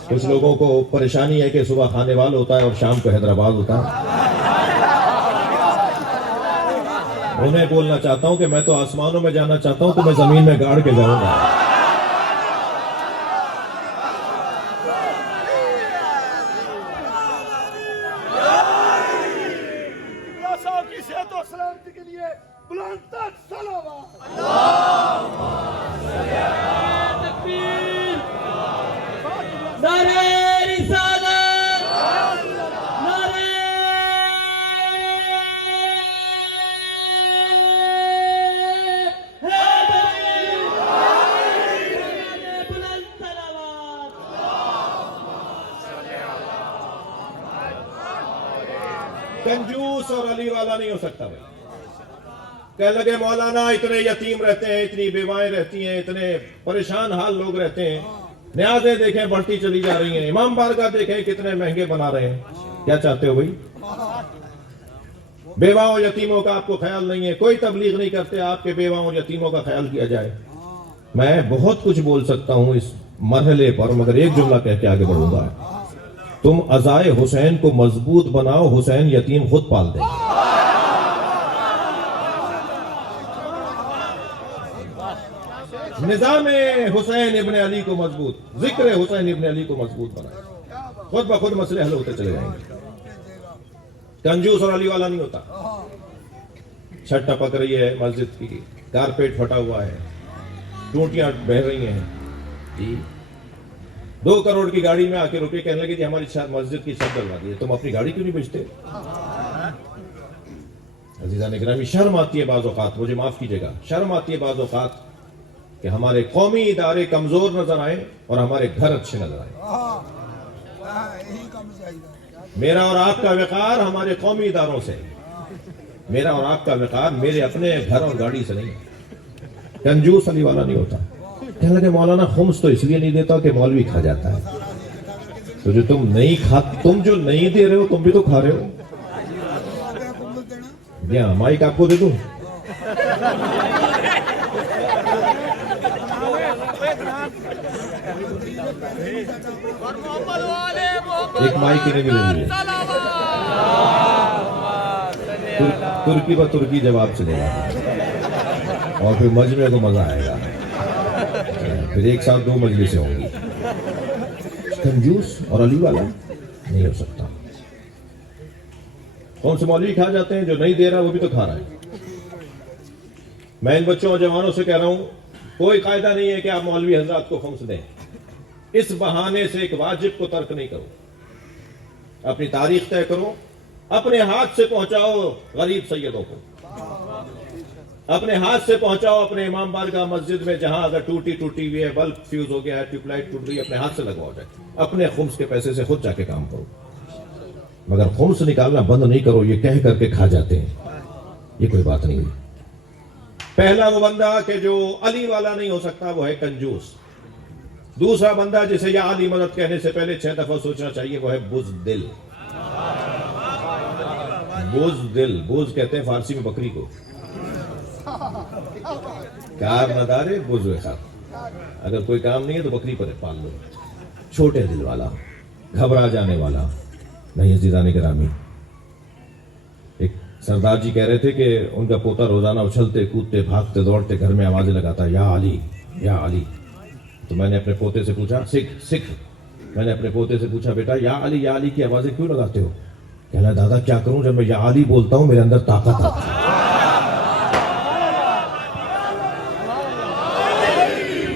کچھ لوگوں کو پریشانی ہے کہ صبح خانے وال ہوتا ہے اور شام کو حیدرآباد ہوتا ہے۔ انہیں بولنا چاہتا ہوں کہ میں تو آسمانوں میں جانا چاہتا ہوں تو میں زمین میں گاڑ کے جاؤں گا۔ کی صحت و سلامتی کے لیے بلند تر صلوات۔ کنجوس اور علی والا نہیں ہو سکتا بھائی۔ کہنے لگے مولانا اتنے یتیم رہتے ہیں، اتنی بیوائیں رہتی ہیں، اتنے پریشان حال لوگ رہتے ہیں، نیازیں دیکھیں بڑھتی چلی جا رہی ہیں، امام بارگاہ دیکھیں کتنے مہنگے بنا رہے ہیں، کیا چاہتے ہو بھائی؟ بیواؤں یتیموں کا آپ کو خیال نہیں ہے، کوئی تبلیغ نہیں کرتے آپ کے بیواؤں یتیموں کا خیال کیا جائے۔ میں بہت کچھ بول سکتا ہوں اس مرحلے پر، مگر ایک جملہ کہہ کے آگے بڑھوں گا، تم عزائے حسین کو مضبوط بناؤ، حسین یتیم خود پال دیں۔ نظام حسین ابن علی کو مضبوط، ذکر حسین ابن علی کو مضبوط بنائے، خود بخود مسئلے حل ہوتے چلے جائیں گے۔ کنجوس اور علی والا نہیں ہوتا۔ چھت ٹپک رہی ہے مسجد کی، کارپیٹ پھٹا ہوا ہے، ٹوٹیاں بہہ رہی ہیں، جی 2 کروڑ کی گاڑی میں آ کے رکے، کہنے لگے جی ہماری مسجد کی چھت ڈلوا دی ہے، تم اپنی گاڑی کیوں نہیں بیچتے؟ عزیزان گرامی، شرم آتی ہے بعض اوقات، مجھے معاف کیجیے گا، شرم آتی ہے بعض اوقات کہ ہمارے قومی ادارے کمزور نظر آئیں اور ہمارے گھر اچھے نظر آئیں۔ میرا اور آپ کا وقار ہمارے قومی اداروں سے، میرا اور آپ کا وقار میرے اپنے گھر اور گاڑی سے نہیں۔ کنجوس علی والا نہیں ہوتا۔ کہنے لگے مولانا خمس تو اس لیے نہیں دیتا کہ مولوی کھا جاتا ہے، تو جو تم جو نہیں دے رہے ہو تم بھی تو کھا رہے ہو۔ یہاں مائک آپ کو دے دوں؟ ایک مائک کی نہیں ملے گی، ترکی پر ترکی جواب چلے گا اور پھر مجمع کو مزہ آئے گا، پھر ایک ساتھ 2 مجلسیں ہوں گی۔ کنجوس اور علی والا نہیں ہو سکتا۔ کون سے مولوی کھا جاتے ہیں؟ جو نہیں دے رہا وہ بھی تو کھا رہا ہے۔ میں ان بچوں اور جوانوں سے کہہ رہا ہوں، کوئی قاعدہ نہیں ہے کہ آپ مولوی حضرات کو خمس دیں، اس بہانے سے ایک واجب کو ترک نہیں کرو، اپنی تاریخ طے کرو، اپنے ہاتھ سے پہنچاؤ غریب سیدوں کو، اپنے ہاتھ سے پہنچاؤ اپنے امام بارگاہ مسجد میں، جہاں اگر ٹوٹی ہوئی ہے، بلب فیوز ہو گیا ہے، ٹیوب لائٹ ٹوٹ گئی، اپنے ہاتھ سے لگواؤ جائے، اپنے خمس کے پیسے سے خود جا کے کام کرو، مگر خمس نکالنا بند نہیں کرو یہ کہہ کر کے کھا جاتے ہیں، یہ کوئی بات نہیں ہوئی۔ پہلا وہ بندہ کہ جو علی والا نہیں ہو سکتا وہ ہے کنجوس۔ دوسرا بندہ جسے یا علی مدد کہنے سے پہلے 6 دفعہ سوچنا چاہیے وہ ہے بزدل۔ بزدل، بز کہتے ہیں فارسی میں بکری کو، کار نہ دارے بز خار، اگر کوئی کام نہیں ہے تو بکری پر پال لو۔ چھوٹے دل والا، گھبرا جانے والا نہیں۔ عزیزان گرامی، ایک سردار جی کہہ رہے تھے کہ ان کا پوتا روزانہ اچھلتے کودتے بھاگتے دوڑتے گھر میں آوازیں لگاتا یا علی یا علی۔ تو میں نے اپنے پوتے سے پوچھا، سکھ میں نے اپنے پوتے سے پوچھا بیٹا یا علی کی آوازیں کیوں لگاتے ہو؟ کہنا دادا کیا کروں، جب میں یا علی بولتا ہوں میرے اندر طاقت آتی ہے۔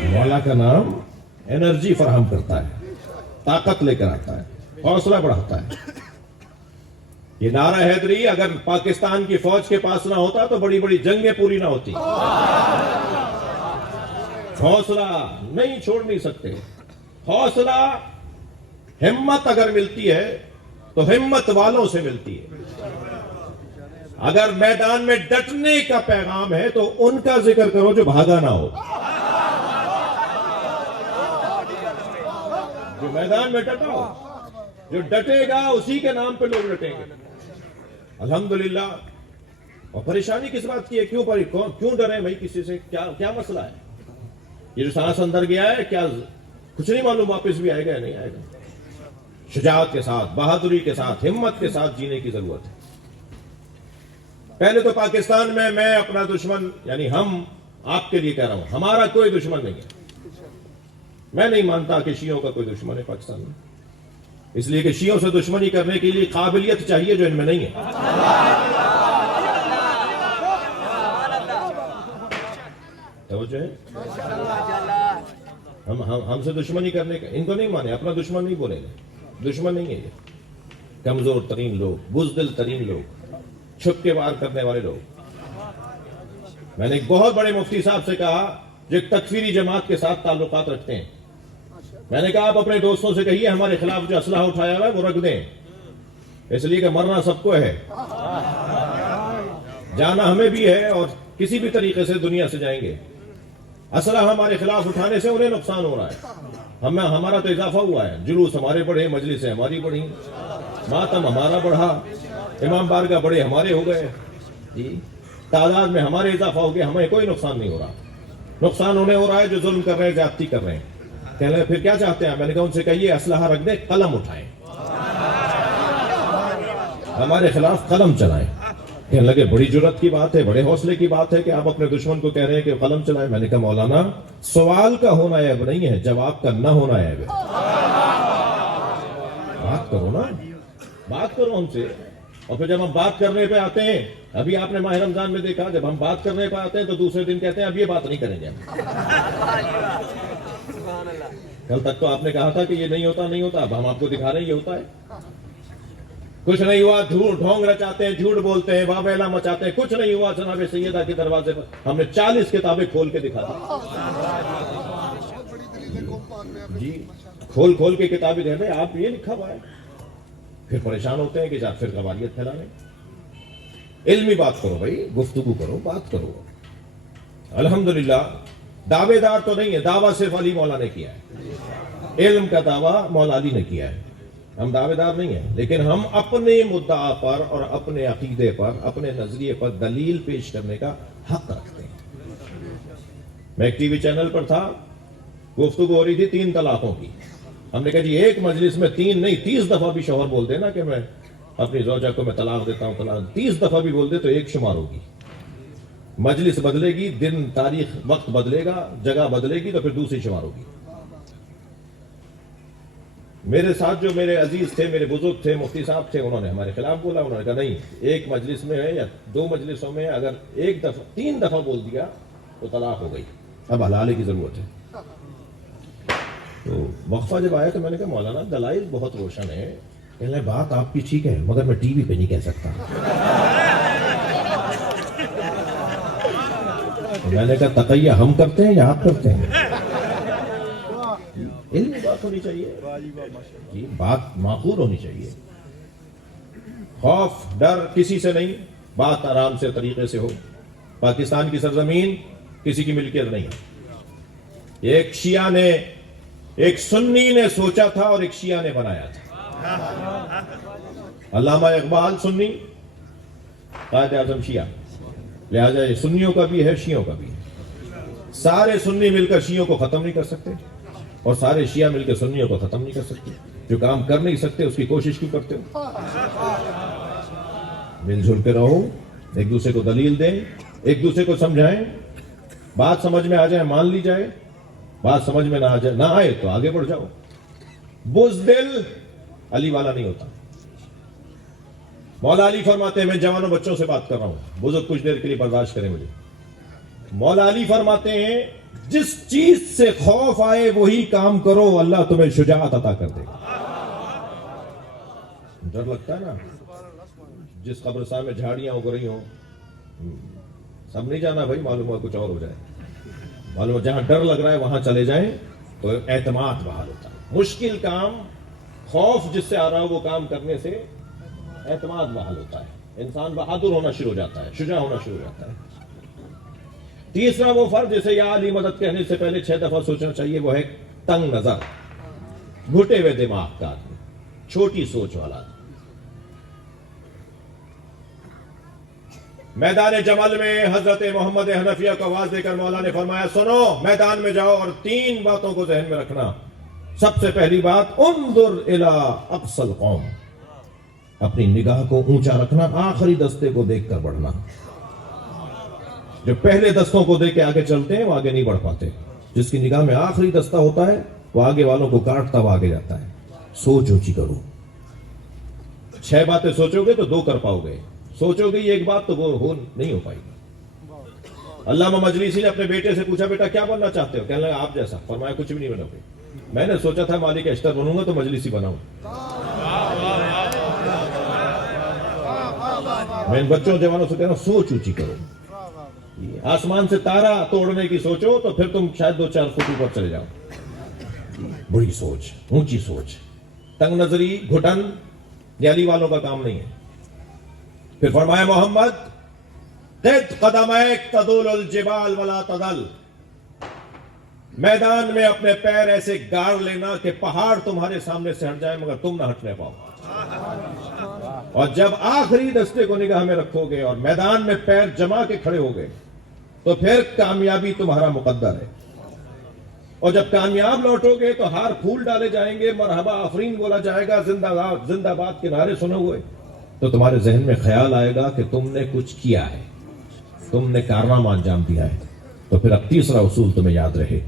مولا کا نام انرجی فراہم کرتا ہے، طاقت لے کر آتا ہے، حوصلہ بڑھاتا ہے۔ یہ نعرہ حیدری اگر پاکستان کی فوج کے پاس نہ ہوتا تو بڑی بڑی جنگیں پوری نہ ہوتی۔ حوصلہ نہیں چھوڑ نہیں سکتے، حوصلہ ہمت اگر ملتی ہے تو ہمت والوں سے ملتی ہے۔ اگر میدان میں ڈٹنے کا پیغام ہے تو ان کا ذکر کرو جو بھاگا نہ ہو۔ جو میدان میں ڈٹا ہو، جو ڈٹے گا اسی کے نام پہ لوگ ڈٹیں گے۔ الحمدللہ۔ اور پریشانی کس بات کی ہے؟ کیوں ڈرے بھائی کسی سے؟ کیا مسئلہ ہے؟ یہ جو سانس اندر گیا ہے کیا کچھ نہیں معلوم واپس بھی آئے گا یا نہیں آئے گا؟ شجاعت کے ساتھ، بہادری کے ساتھ، ہمت کے ساتھ جینے کی ضرورت ہے۔ پہلے تو پاکستان میں اپنا دشمن، یعنی ہم آپ کے لیے کہہ رہا ہوں، ہمارا کوئی دشمن نہیں ہے۔ میں نہیں مانتا کہ شیعوں کا کوئی دشمن ہے پاکستان میں، اس لیے کہ شیعوں سے دشمنی کرنے کے لیے قابلیت چاہیے جو ان میں نہیں ہے۔ توجہ ہے؟ ہم سے دشمنی کرنے کا ان کو نہیں مانے، اپنا دشمن نہیں بولیں گے، دشمن نہیں ہے یہ۔ کمزور ترین لوگ، بزدل ترین لوگ، چھپ کے وار کرنے والے لوگ۔ میں نے ایک بہت بڑے مفتی صاحب سے کہا جو ایک تکفیری جماعت کے ساتھ تعلقات رکھتے ہیں، میں نے کہا آپ اپنے دوستوں سے کہیے ہمارے خلاف جو اسلحہ اٹھایا ہوا ہے وہ رکھ دیں، اس لیے کہ مرنا سب کو ہے، جانا ہمیں بھی ہے اور کسی بھی طریقے سے دنیا سے جائیں گے. اسلحہ ہمارے خلاف اٹھانے سے انہیں نقصان ہو رہا ہے. ہمارا تو اضافہ ہوا ہے. جلوس ہمارے بڑھے, مجلسیں ہماری بڑھی, ماتم ہمارا بڑھا, امام بارگاہ بڑے ہمارے ہو گئے جی, تعداد میں ہمارے اضافہ ہو گیا. ہمیں کوئی نقصان نہیں ہو رہا. نقصان انہیں ہو رہا ہے جو ظلم کر رہے ہیں, زیادتی کر رہے ہیں. کہنے لگے پھر کیا چاہتے ہیں؟ میں نے کہا ان سے کہیے اسلحہ رکھ دیں, قلم اٹھائیں, ہمارے خلاف قلم چلائیں. کہنے لگے بڑی جرات کی بات ہے, بڑے حوصلے کی بات ہے کہ آپ اپنے دشمن کو کہہ رہے ہیں کہ قلم چلائیں. میں نے کہا مولانا, سوال کا ہونا عیب نہیں ہے, جواب کا نہ ہونا عیب ہے. بات کرو نا, بات کرو ہم سے. اور پھر جب ہم بات کرنے پہ آتے ہیں, ابھی آپ نے ماہ رمضان میں دیکھا, جب ہم بات کرنے پہ آتے ہیں تو دوسرے دن کہتے ہیں اب یہ بات نہیں کریں گے. کل تک تو آپ نے کہا تھا کہ یہ نہیں ہوتا, اب ہم آپ کو دکھا رہے ہیں یہ ہوتا ہے. کچھ نہیں ہوا, جھوٹ ڈھونگ رچاتے ہیں, جھوٹ بولتے ہیں, واویلا مچاتے ہیں. کچھ نہیں ہوا. جناب سیدہ کے دروازے پر ہم نے 40 کتابیں کھول کے دکھا دی جی, کھول کے کتابیں دے رہے آپ یہ لکھا ہوا ہے. پھر پریشان ہوتے ہیں کہ جا پھر قواریت پھیلانے. علمی بات کرو بھائی, گفتگو کرو, بات کرو. الحمدللہ دعوے دار تو نہیں ہے, دعویٰ صرف علی مولا نے کیا ہے. علم کا دعویٰ مولا علی نے کیا ہے. ہم دعوے دار نہیں ہیں, لیکن ہم اپنے مدعا پر اور اپنے عقیدے پر, اپنے نظریے پر دلیل پیش کرنے کا حق رکھتے ہیں. میں ایک ٹی وی چینل پر تھا, گفتگو ہو رہی تھی 3 طلاقوں کی. ہم نے کہا جی ایک مجلس میں 3 نہیں 30 دفعہ بھی شوہر بول دے نا کہ میں اپنی زوجہ کو میں طلاق دیتا ہوں, طلاق 30 دفعہ بھی بول دے تو ایک شمار ہوگی. مجلس بدلے گی, دن, تاریخ, وقت بدلے گا, جگہ بدلے گی تو پھر دوسری شمار ہوگی. میرے ساتھ جو میرے عزیز تھے, میرے بزرگ تھے, مفتی صاحب تھے, انہوں نے ہمارے خلاف بولا. انہوں نے کہا نہیں, ایک مجلس میں ہے یا 2 مجلسوں میں اگر 3 دفعہ بول دیا تو طلاق ہو گئی, اب حلالے کی ضرورت ہے. تو وقفہ جب آیا تو میں نے کہا مولانا دلائل بہت روشن ہے. کہنے لگے بات آپ کی ٹھیک ہے مگر میں ٹی وی پہ نہیں کہہ سکتا. میں نے کہا تقیہ ہم کرتے ہیں یا آپ کرتے ہیں؟ علمی بات ہونی چاہیے جی, بات معقول ہونی چاہیے. خوف ڈر کسی سے نہیں, بات آرام سے طریقے سے ہو. پاکستان کی سرزمین کسی کی ملکیت نہیں ہے. ایک شیعہ نے, ایک سنی نے سوچا تھا اور ایک شیعہ نے بنایا تھا. علامہ اقبال سنی, قائد اعظم شیعہ, لہذا یہ سنیوں کا بھی ہے شیعوں کا بھی ہے. سارے سنی مل کر شیعوں کو ختم نہیں کر سکتے اور سارے شیعہ مل کے سنیوں کو ختم نہیں کر سکتے. جو کام کر نہیں سکتے اس کی کوشش کیوں کرتے ہو؟ مل جل کے رہو, ایک دوسرے کو دلیل دیں, ایک دوسرے کو سمجھائیں. بات سمجھ میں آ جائے مان لی جائے, بات سمجھ میں نہ آئے تو آگے بڑھ جاؤ. بزدل علی والا نہیں ہوتا. مولا علی فرماتے ہیں, میں جوانوں بچوں سے بات کر رہا ہوں, بزرگ کچھ دیر کے لیے برداشت کریں مجھے. مولا علی فرماتے ہیں جس چیز سے خوف آئے وہی کام کرو, اللہ تمہیں شجاعت عطا کر دے. ڈر لگتا ہے نا, جس قبرستان میں جھاڑیاں اگ رہی ہوں, سب نہیں جانا بھائی, معلوم ہوا کچھ اور ہو جائے. معلوم ہوا جہاں ڈر لگ رہا ہے وہاں چلے جائیں تو اعتماد بحال ہوتا ہے. مشکل کام, خوف جس سے آ رہا ہو وہ کام کرنے سے اعتماد بحال ہوتا ہے. انسان بہادر ہونا شروع ہو جاتا ہے, شجاع ہونا شروع ہو جاتا ہے. تیسرا وہ فرد جسے یا علی مدد کہنے سے پہلے 6 دفعہ سوچنا چاہیے, وہ ہے تنگ نظر, گھٹے ہوئے دماغ کا آدمی, چھوٹی سوچ والا آدمی. میدان جمل میں حضرت محمد حنفیہ کو آواز دے کر مولا نے فرمایا سنو, میدان میں جاؤ اور 3 باتوں کو ذہن میں رکھنا. سب سے پہلی بات, انظر الی اقصی القوم, اپنی نگاہ کو اونچا رکھنا, آخری دستے کو دیکھ کر بڑھنا. جو پہلے دستوں کو دیکھ کے آگے چلتے ہیں وہ آگے نہیں بڑھ پاتے. جس کی نگاہ میں آخری دستہ ہوتا ہے وہ آگے والوں کو کاٹتا ہوا آگے جاتا ہے. سوچ اونچی کرو. 6 باتیں سوچو گے تو 2 کر پاؤ گے, سوچو گے ایک بات تو وہ نہیں ہو پائے گی. علامہ مجلسی نے اپنے بیٹے سے پوچھا بیٹا کیا بننا چاہتے ہو؟ کہنے لگا آپ جیسا. فرمایا کچھ بھی نہیں بنو گے. میں نے سوچا تھا مالک اشتر بنوں گا تو مجلسی بناؤں. میں ان بچوں جوانوں سے کہہ رہا ہوں سوچ اونچی کرو. آسمان سے تارا توڑنے کی سوچو تو پھر تم شاید 2-4 فٹ اوپر چلے جاؤ. بڑی سوچ, اونچی سوچ. تنگ نظری, گھٹن یہ علی والوں کا کام نہیں ہے. پھر فرمایا محمد قد قدمیک تدول الجبال ولا تدل، میدان میں اپنے پیر ایسے گاڑ لینا کہ پہاڑ تمہارے سامنے سے ہٹ جائے مگر تم نہ ہٹنے پاؤ. اور جب آخری دستے کو نگاہ میں رکھو گے اور میدان میں پیر جما کے کھڑے ہو گئے تو پھر کامیابی تمہارا مقدر ہے. اور جب کامیاب لوٹو گے تو ہار پھول ڈالے جائیں گے، مرحبا آفرین بولا جائے گا، زندہ باد کے نعرے سنے ہوئے، تو تمہارے ذہن میں خیال آئے گا کہ تم نے کچھ کیا ہے، تم نے کارنامہ انجام دیا ہے. تو پھر اب تیسرا اصول تمہیں یاد رہے،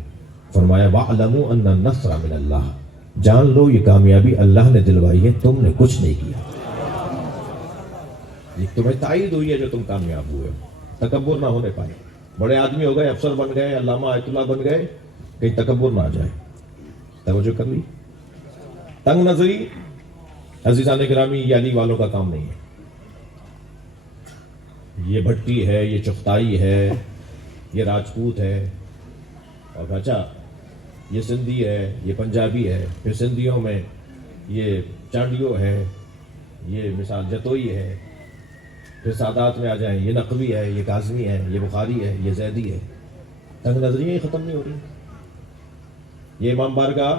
فرمایا وَاعْلَمُوا أَنَّ النَّصْرَ مِنَ اللَّهِ، جان لو یہ کامیابی اللہ نے دلوائی ہے، تم نے کچھ نہیں کیا. یہ تمہیں تائید ہوئی ہے جو تم کامیاب ہوئے ہو، تکبر نہ ہونے پائے. بڑے آدمی ہو گئے، افسر بن گئے، علامہ آیت اللہ بن گئے، کہیں تکبر نہ آ جائے. توجہ کر لی. تنگ نظری عزیزان گرامی یہ علی والوں کا کام نہیں ہے. یہ بھٹی ہے، یہ چغتائی ہے، یہ راجپوت ہے، اور اچھا یہ سندھی ہے، یہ پنجابی ہے، پھر سندھیوں میں یہ چانڈیو ہے، یہ مثال جتوئی ہے، پھر سادات میں آ جائیں یہ نقوی ہے، یہ کاظمی ہے، یہ بخاری ہے، یہ زیدی ہے. تنگ نظریاں ختم نہیں ہو رہی. یہ امام بارگاہ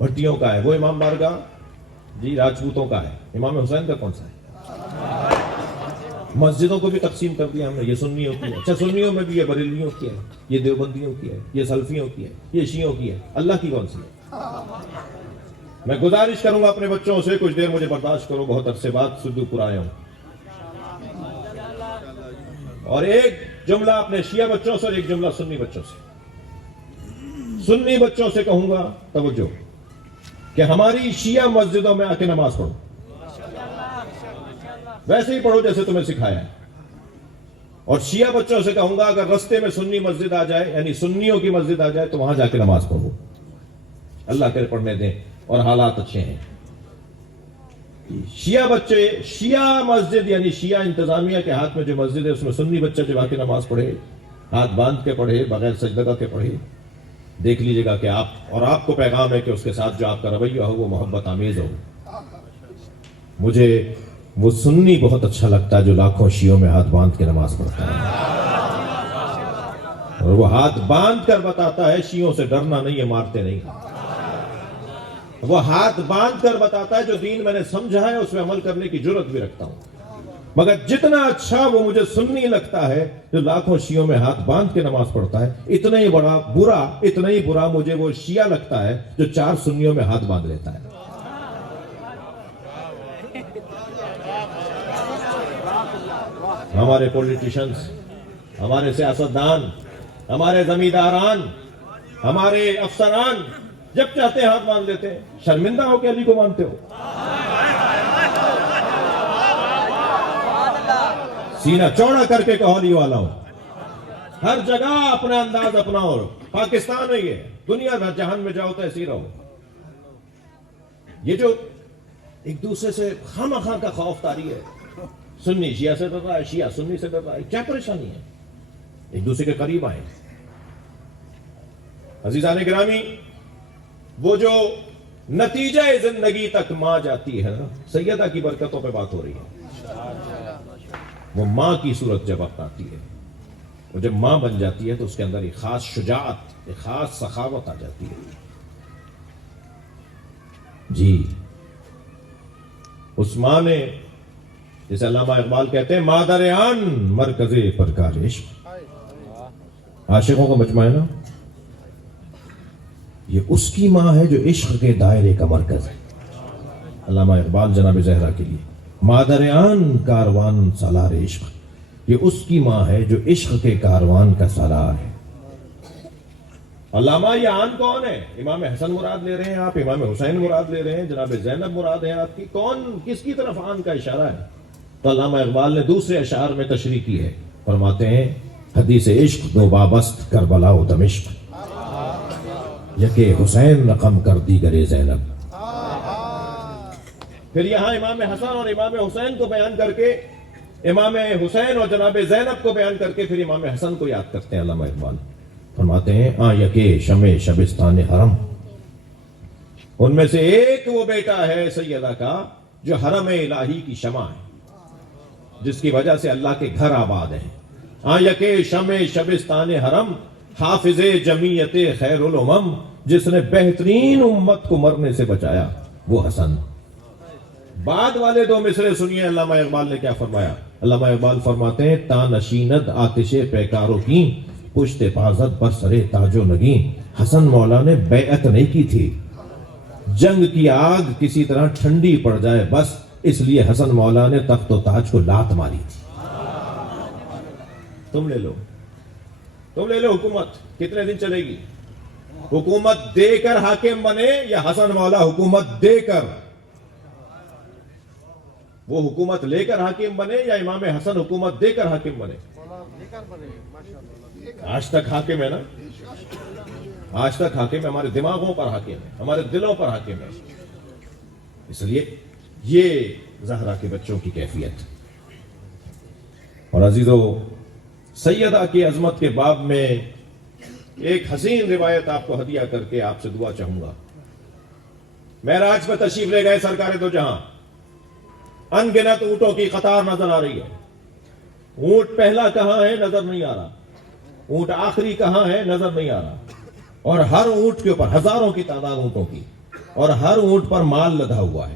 بھٹیوں کا ہے، وہ امام بارگاہ جی راجپوتوں کا ہے. امام حسین کا کون سا ہے؟ مسجدوں کو بھی تقسیم کر دیا ہم نے، یہ سنیوں کی ہے. اچھا سنیوں میں بھی یہ بریلویوں کی ہے، یہ دیوبندیوں کی ہے، یہ سلفیوں کی ہے، یہ شیعوں کی ہے. اللہ کی کون سی ہے؟ میں گزارش کروں گا اپنے بچوں سے، کچھ دیر مجھے برداشت کرو، بہت عرصے بعد سدو پور آیا ہوں. اور ایک جملہ اپنے شیعہ بچوں سے اور ایک جملہ سنی بچوں سے. سنی بچوں سے کہوں گا توجہ کہ ہماری شیعہ مسجدوں میں آ کے نماز پڑھو، ویسے ہی پڑھو جیسے تمہیں سکھایا ہے. اور شیعہ بچوں سے کہوں گا اگر رستے میں سنی مسجد آ جائے، یعنی سنیوں کی مسجد آ جائے، تو وہاں جا کے نماز پڑھو. اللہ کرے پڑھنے دیں اور حالات اچھے ہیں. شیعہ بچے، شیعہ مسجد یعنی شیعہ انتظامیہ کے ہاتھ میں جو مسجد ہے اس میں سنی بچہ جب آ کے نماز پڑھے، ہاتھ باندھ کے پڑھے، بغیر سجدہ کے پڑھے، دیکھ لیجئے گا کہ آپ کو پیغام ہے کہ اس کے ساتھ جو آپ کا رویہ ہو وہ محبت آمیز ہو. مجھے وہ سنی بہت اچھا لگتا ہے جو لاکھوں شیعوں میں ہاتھ باندھ کے نماز پڑھتا ہے، اور وہ ہاتھ باندھ کر بتاتا ہے شیعوں سے ڈرنا نہیں ہے، مارتے نہیں. وہ ہاتھ باندھ کر بتاتا ہے جو دین میں نے سمجھا ہے اس میں عمل کرنے کی جرت بھی رکھتا ہوں. مگر جتنا اچھا وہ مجھے سنی لگتا ہے جو لاکھوں شیعوں میں ہاتھ باندھ کے نماز پڑھتا ہے، اتنا ہی برا مجھے وہ شیعہ لگتا ہے جو 4 سنیوں میں ہاتھ باندھ لیتا ہے. ہمارے پولیٹیشنز، ہمارے سیاستدان، ہمارے زمینداران، ہمارے افسران جب چاہتے ہیں ہاتھ باندھ لیتے ہیں. شرمندہ ہو کہ علی کو مانتے ہو؟ سینہ چوڑا کر کے کہو علی والا ہوں. ہر جگہ اپنا انداز اپناؤ. پاکستان ہے یہ، دنیا میں جہان میں جاؤ تو ایسی رہو. یہ جو ایک دوسرے سے خواہ کا خوف طاری ہے، سنی شیعہ سے ڈر رہا ہے، شیعہ سنی سے ڈر رہا ہے، کیا پریشانی ہے؟ ایک دوسرے کے قریب آئیں. عزیزان گرامی، وہ جو نتیجہ زندگی تک ماں جاتی ہے نا، سیدہ کی برکتوں پہ بات ہو رہی ہے. وہ ماں کی صورت جب اپناتی ہے، وہ جب ماں بن جاتی ہے تو اس کے اندر ایک خاص شجاعت، ایک خاص سخاوت آ جاتی ہے. جی اس ماں نے، جیسے علامہ اقبال کہتے ہیں، مادر آن مرکز پرکار عشق. عاشقوں کا مجمع ہے نا، یہ اس کی ماں ہے جو عشق کے دائرے کا مرکز ہے. علامہ اقبال جناب زہرا کے لیے مادر آن کاروان سالار عشق، یہ اس کی ماں ہے جو عشق کے کاروان کا سالار ہے. علامہ یہ آن کون ہے؟ امام حسن مراد لے رہے ہیں آپ، امام حسین مراد لے رہے ہیں، جناب زینب مراد ہے آپ کی. کون، کس کی طرف آن کا اشارہ ہے؟ تو علامہ اقبال نے دوسرے اشعار میں تشریح کی ہے. فرماتے ہیں حدیث عشق دو بابست کربلا و دمشق، یکے حسین رقم کر دی گرے زینب. پھر یہاں امام حسن اور امام حسین کو بیان کر کے، امام حسین اور جناب زینب کو بیان کر کے پھر امام حسن کو یاد کرتے ہیں علامہ اقبال. فرماتے ہیں یکے شمع شبستان حرم، ان میں سے ایک وہ بیٹا ہے سیدہ کا جو حرم الہی کی شمع ہے. جس کی وجہ سے اللہ کے گھر آباد ہیں. آیک شمع شبستان حرم حافظ جمعیت خیر الامم, جس نے بہترین امت کو مرنے سے بچایا وہ حسن. بعد والے دو مصرے سنیے علامہ اقبال نے کیا فرمایا. علامہ اقبال فرماتے ہیں تا نشیند آتش پیکاروں کی پشت پازد پر سرے تاج و نگین. حسن مولا نے بیعت نہیں کی تھی, جنگ کی آگ کسی طرح ٹھنڈی پڑ جائے بس اس لیے حسن مولا نے تخت و تاج کو لات ماری تھی. تم لے لو حکومت کتنے دن چلے گی؟ حکومت دے کر حاکم بنے یا حسن مولا حکومت دے کر؟ وہ حکومت لے کر حاکم بنے یا امام حسن حکومت دے کر حاکم بنے؟ آج تک حاکم ہے نا, آج تک حاکم ہے, ہمارے دماغوں پر حاکم ہے, ہمارے دلوں پر حاکم ہے. اس لیے یہ زہرا کے بچوں کی کیفیت. اور عزیزو, سیدہ کی عظمت کے باب میں ایک حسین روایت آپ کو ہدیہ کر کے آپ سے دعا چاہوں گا. معراج پہ تشریف لے گئے سرکار دو جہاں, ان گنت اونٹوں کی قطار نظر آ رہی ہے. اونٹ پہلا کہاں ہے نظر نہیں آ رہا, اونٹ آخری کہاں ہے نظر نہیں آ رہا, اور ہر اونٹ کے اوپر ہزاروں کی تعداد اونٹوں کی, اور ہر اونٹ پر مال لدا ہوا ہے.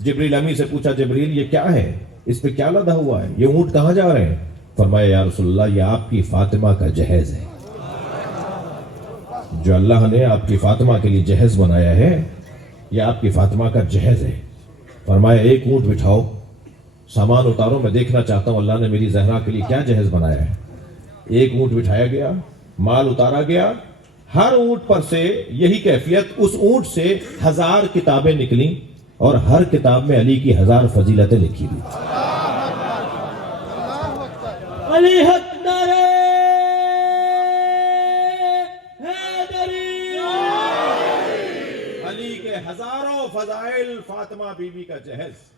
جبریل امی سے پوچھا, جبریل یہ کیا ہے, اس پہ کیا لدا ہوا ہے, یہ اونٹ کہاں جا رہے ہیں؟ فرمایا یا رسول اللہ یہ آپ کی فاطمہ کا جہیز ہے. جو اللہ نے آپ کی فاطمہ کے لیے جہیز بنایا ہے یہ آپ کی فاطمہ کا جہیز ہے. فرمایا ایک اونٹ بٹھاؤ, سامان اتارو, میں دیکھنا چاہتا ہوں اللہ نے میری زہرا کے لیے کیا جہیز بنایا ہے. ایک اونٹ بٹھایا گیا, مال اتارا گیا, ہر اونٹ پر سے یہی کیفیت, اس اونٹ سے 1000 کتابیں نکلیں اور ہر کتاب میں علی کی 1000 فضیلتیں لکھی ہوئی. علی حق نعرہ حیدری, علی کے ہزاروں فضائل, فاطمہ بی بی کا جہیز.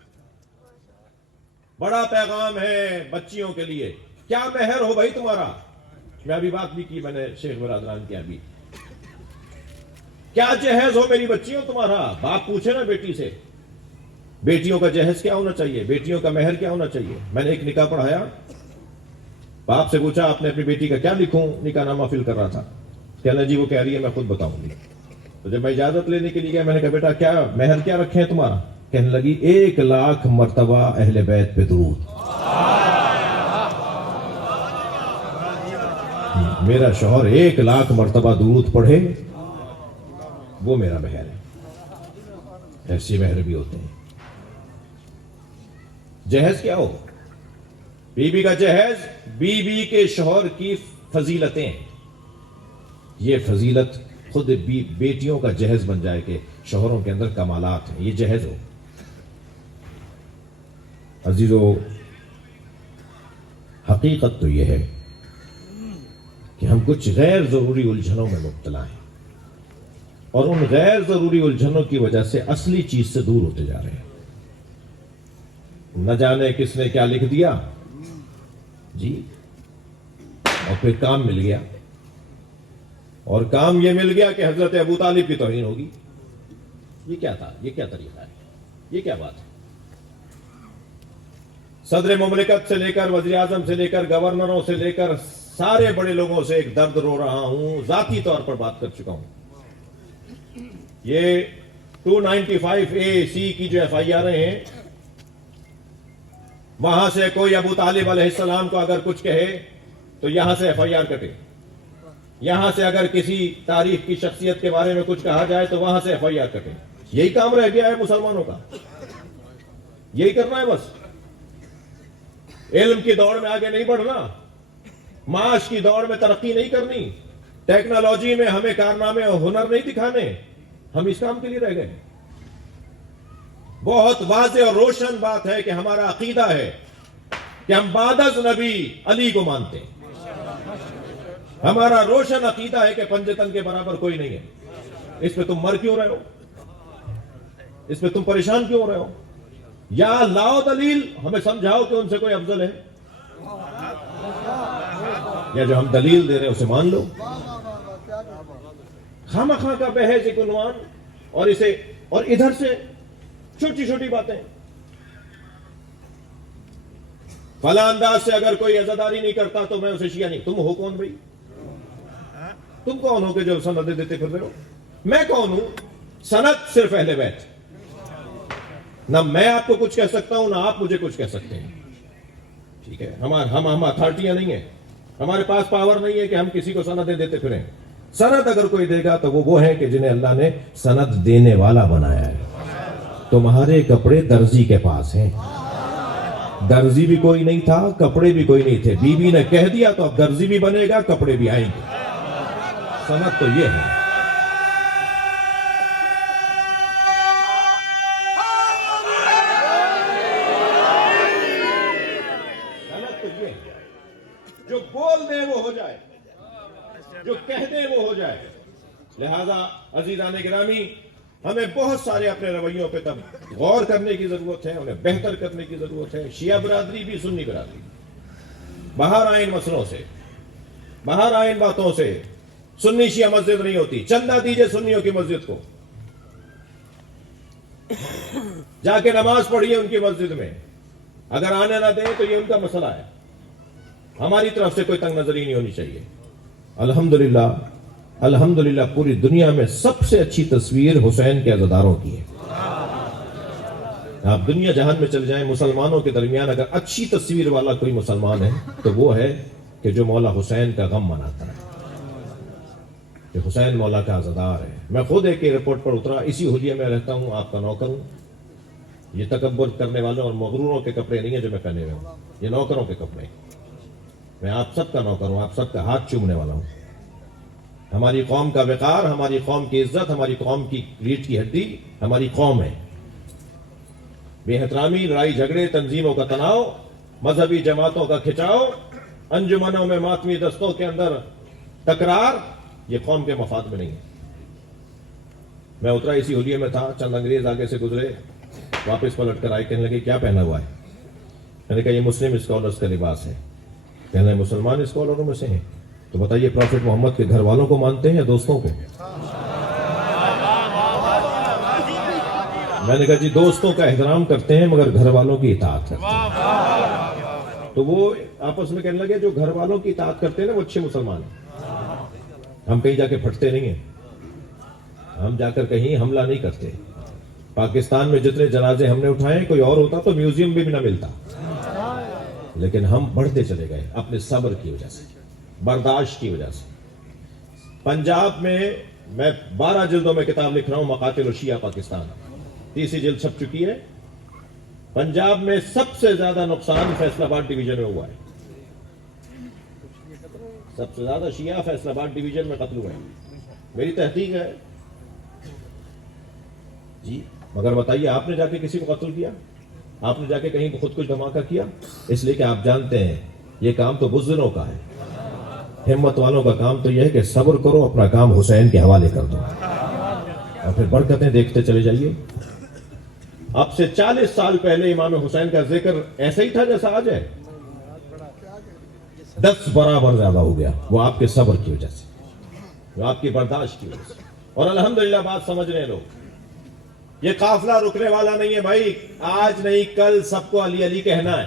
بڑا پیغام ہے بچیوں کے لیے. کیا مہر ہو بھائی تمہارا, میں ابھی بات بھی کی میں نے شیخ برادران کی, ابھی کیا جہیز ہو میری بچیوں تمہارا؟ باپ پوچھے نا بیٹی سے, بیٹیوں کا جہیز کیا ہونا چاہیے, بیٹیوں کا مہر کیا ہونا چاہیے. میں نے ایک نکاح پڑھایا, باپ سے پوچھا آپ نے اپنی بیٹی کا کیا لکھوں, نکاح نامہ فل کر رہا تھا. کہنا جی وہ کہہ رہی ہے میں خود بتاؤں گی. تو جب میں اجازت لینے کے لیے گیا میں نے کہا بیٹا کیا مہر کیا رکھے ہیں تمہارا؟ کہنے لگی 1,00,000 مرتبہ اہل بیت پہ درود. میرا شوہر 1,00,000 مرتبہ درود پڑھے وہ میرا مہر ہے. ایسے مہر بھی ہوتے ہیں. جہیز کیا ہو؟ بی بی کا جہیز بی بی کے شوہر کی فضیلتیں. یہ فضیلت خود بیٹیوں کا جہیز بن جائے کہ شوہروں کے اندر کمالات ہیں, یہ جہیز ہو. عزیزو, حقیقت تو یہ ہے کہ ہم کچھ غیر ضروری الجھنوں میں مبتلا ہیں, اور ان غیر ضروری الجھنوں کی وجہ سے اصلی چیز سے دور ہوتے جا رہے ہیں. نہ جانے کس نے کیا لکھ دیا جی, اور پھر کام مل گیا, اور کام یہ مل گیا کہ حضرت ابو طالب کی توہین ہوگی. یہ کیا تھا, یہ کیا طریقہ ہے, یہ کیا بات ہے؟ صدر مملکت سے لے کر وزیر اعظم سے لے کر گورنروں سے لے کر سارے بڑے لوگوں سے ایک درد رو رہا ہوں, ذاتی طور پر بات کر چکا ہوں. یہ 295A(C) کی جو FIR ہیں, وہاں سے کوئی ابو طالب علیہ السلام کو اگر کچھ کہے تو یہاں سے FIR کٹے. یہاں سے اگر کسی تاریخ کی شخصیت کے بارے میں کچھ کہا جائے تو وہاں سے FIR کٹے. یہی کام رہ گیا ہے مسلمانوں کا, یہی کرنا ہے بس. علم کی دوڑ میں آگے نہیں بڑھنا, معاش کی دوڑ میں ترقی نہیں کرنی, ٹیکنالوجی میں ہمیں کارنامے اور ہنر نہیں دکھانے. ہم اس کام کے لیے رہ گئے. بہت واضح اور روشن بات ہے کہ ہمارا عقیدہ ہے کہ ہم بعد از نبی علی کو مانتے ہیں. ہمارا روشن عقیدہ ہے کہ پنجتن کے برابر کوئی نہیں ہے. اس پہ تم مر کیوں رہے ہو, اس پہ تم پریشان کیوں ہو رہے ہو؟ یا لاؤ دلیل, ہمیں سمجھاؤ کہ ان سے کوئی افضل ہے, یا جو ہم دلیل دے رہے ہیں اسے مان لو. خواہ خواہ کا بحث ایک عنوان, اور اسے اور ادھر سے چھوٹی چھوٹی باتیں. فلاں انداز سے اگر کوئی عزاداری نہیں کرتا تو میں اسے شیعہ نہیں. تم ہو کون بھائی؟ تم کون ہو کہ جو سندیں دیتے پھر رہے ہو؟ میں کون ہوں؟ سند صرف اہل بیت. نہ میں آپ کو کچھ کہہ سکتا ہوں، نہ آپ مجھے کچھ کہہ سکتے ہیں. ٹھیک ہے، ہم اتھارٹیاں نہیں ہیں، ہمارے پاس پاور نہیں ہے کہ ہم کسی کو سندیں دیتے پھریں. سند اگر کوئی دے گا تو وہ ہیں کہ جنہیں اللہ نے سند دینے والا بنایا ہے. تمہارے کپڑے درزی کے پاس ہیں. درزی بھی کوئی نہیں تھا، کپڑے بھی کوئی نہیں تھے. بی بی نے کہہ دیا تو اب درزی بھی بنے گا، کپڑے بھی آئیں گے. سند تو یہ ہے. سند تو یہ ہے. جو بول دے وہ ہو جائے، جو کہہ دے وہ ہو جائے. لہذا عزیزان گرامی، ہمیں بہت سارے اپنے رویوں پہ تب غور کرنے کی ضرورت ہے، انہیں بہتر کرنے کی ضرورت ہے. شیعہ برادری بھی، سنی برادری باہر آئے ان مسئلوں سے، باہر آئے ان باتوں سے. سنی شیعہ مسجد نہیں ہوتی. چندہ دیجئے سنیوں کی مسجد کو، جا کے نماز پڑھیے ان کی مسجد میں. اگر آنے نہ دیں تو یہ ان کا مسئلہ ہے. ہماری طرف سے کوئی تنگ نظری نہیں ہونی چاہیے. الحمدللہ الحمدللہ پوری دنیا میں سب سے اچھی تصویر حسین کے عزاداروں کی ہے. آپ دنیا جہان میں چل جائیں، مسلمانوں کے درمیان اگر اچھی تصویر والا کوئی مسلمان ہے تو وہ ہے کہ جو مولا حسین کا غم مناتا ہے، کہ حسین مولا کا عزادار ہے. میں خود ایک ایئرپورٹ پر اترا، اسی حلیے میں رہتا ہوں، آپ کا نوکر ہوں. یہ تکبر کرنے والوں اور مغروروں کے کپڑے نہیں ہیں جو میں پہنے ہوئے ہوں، یہ نوکروں کے کپڑے. میں آپ سب کا نوکر ہوں، آپ سب کا ہاتھ چومنے والا ہوں. ہماری قوم کا وقار، ہماری قوم کی عزت، ہماری قوم کی ریڑھ کی ہڈی ہماری قوم ہے. بے احترامی، لڑائی جھگڑے، تنظیموں کا تناؤ، مذہبی جماعتوں کا کھچاؤ، انجمنوں میں ماتمی دستوں کے اندر تکرار، یہ قوم کے مفاد میں نہیں ہے. میں اترا اسی حلیے میں تھا، چند انگریز آگے سے گزرے، واپس پلٹ کر آئے، کہنے لگے کیا پہنا ہوا ہے؟ میں نے کہا یہ مسلم اسکالرز کا لباس ہے. کہنے لگے مسلمان اسکالروں میں سے ہیں؟ تو بتائیے پروفٹ محمد کے گھر والوں کو مانتے ہیں یا دوستوں کو؟ میں نے کہا جی دوستوں کا احترام کرتے ہیں مگر گھر والوں کی اطاعت کرتے ہیں. تو وہ آپس میں کہنے لگے جو گھر والوں کی اطاعت کرتے ہیں نا وہ اچھے مسلمان ہیں. ہم کہیں جا کے پھٹتے نہیں ہیں، ہم جا کر کہیں حملہ نہیں کرتے. پاکستان میں جتنے جنازے ہم نے اٹھائے، کوئی اور ہوتا تو میوزیم بھی نہ ملتا. لیکن ہم بڑھتے چلے گئے اپنے صبر کی وجہ سے، برداشت کی وجہ سے. پنجاب میں 12 جلدوں میں کتاب لکھ رہا ہوں، مقاتل الشیعہ پاکستان. 30 جلد چھپ چکی ہے. پنجاب میں سب سے زیادہ نقصان فیصل آباد ڈویژن میں ہوا ہے. سب سے زیادہ شیعہ فیصل آباد ڈویژن میں قتل ہوئے ہیں. میری تحقیق ہے جی. مگر بتائیے آپ نے جا کے کسی کو قتل کیا؟ آپ نے جا کے کہیں خود کچھ دھماکہ کیا؟ اس لیے کہ آپ جانتے ہیں یہ کام تو بزدلوں کا ہے. ہمت والوں کا کام تو یہ ہے کہ صبر کرو، اپنا کام حسین کے حوالے کر دو اور پھر برکتیں دیکھتے چلے جائیے. اب سے 40 سال پہلے امام حسین کا ذکر ایسا ہی تھا جیسا آج ہے. 10 برابر زیادہ ہو گیا. وہ آپ کے صبر کی وجہ سے، وہ آپ کی برداشت کی وجہ سے. اور الحمدللہ بات سمجھ رہے ہیں لوگ. یہ قافلہ رکنے والا نہیں ہے بھائی. آج نہیں کل سب کو علی علی کہنا ہے.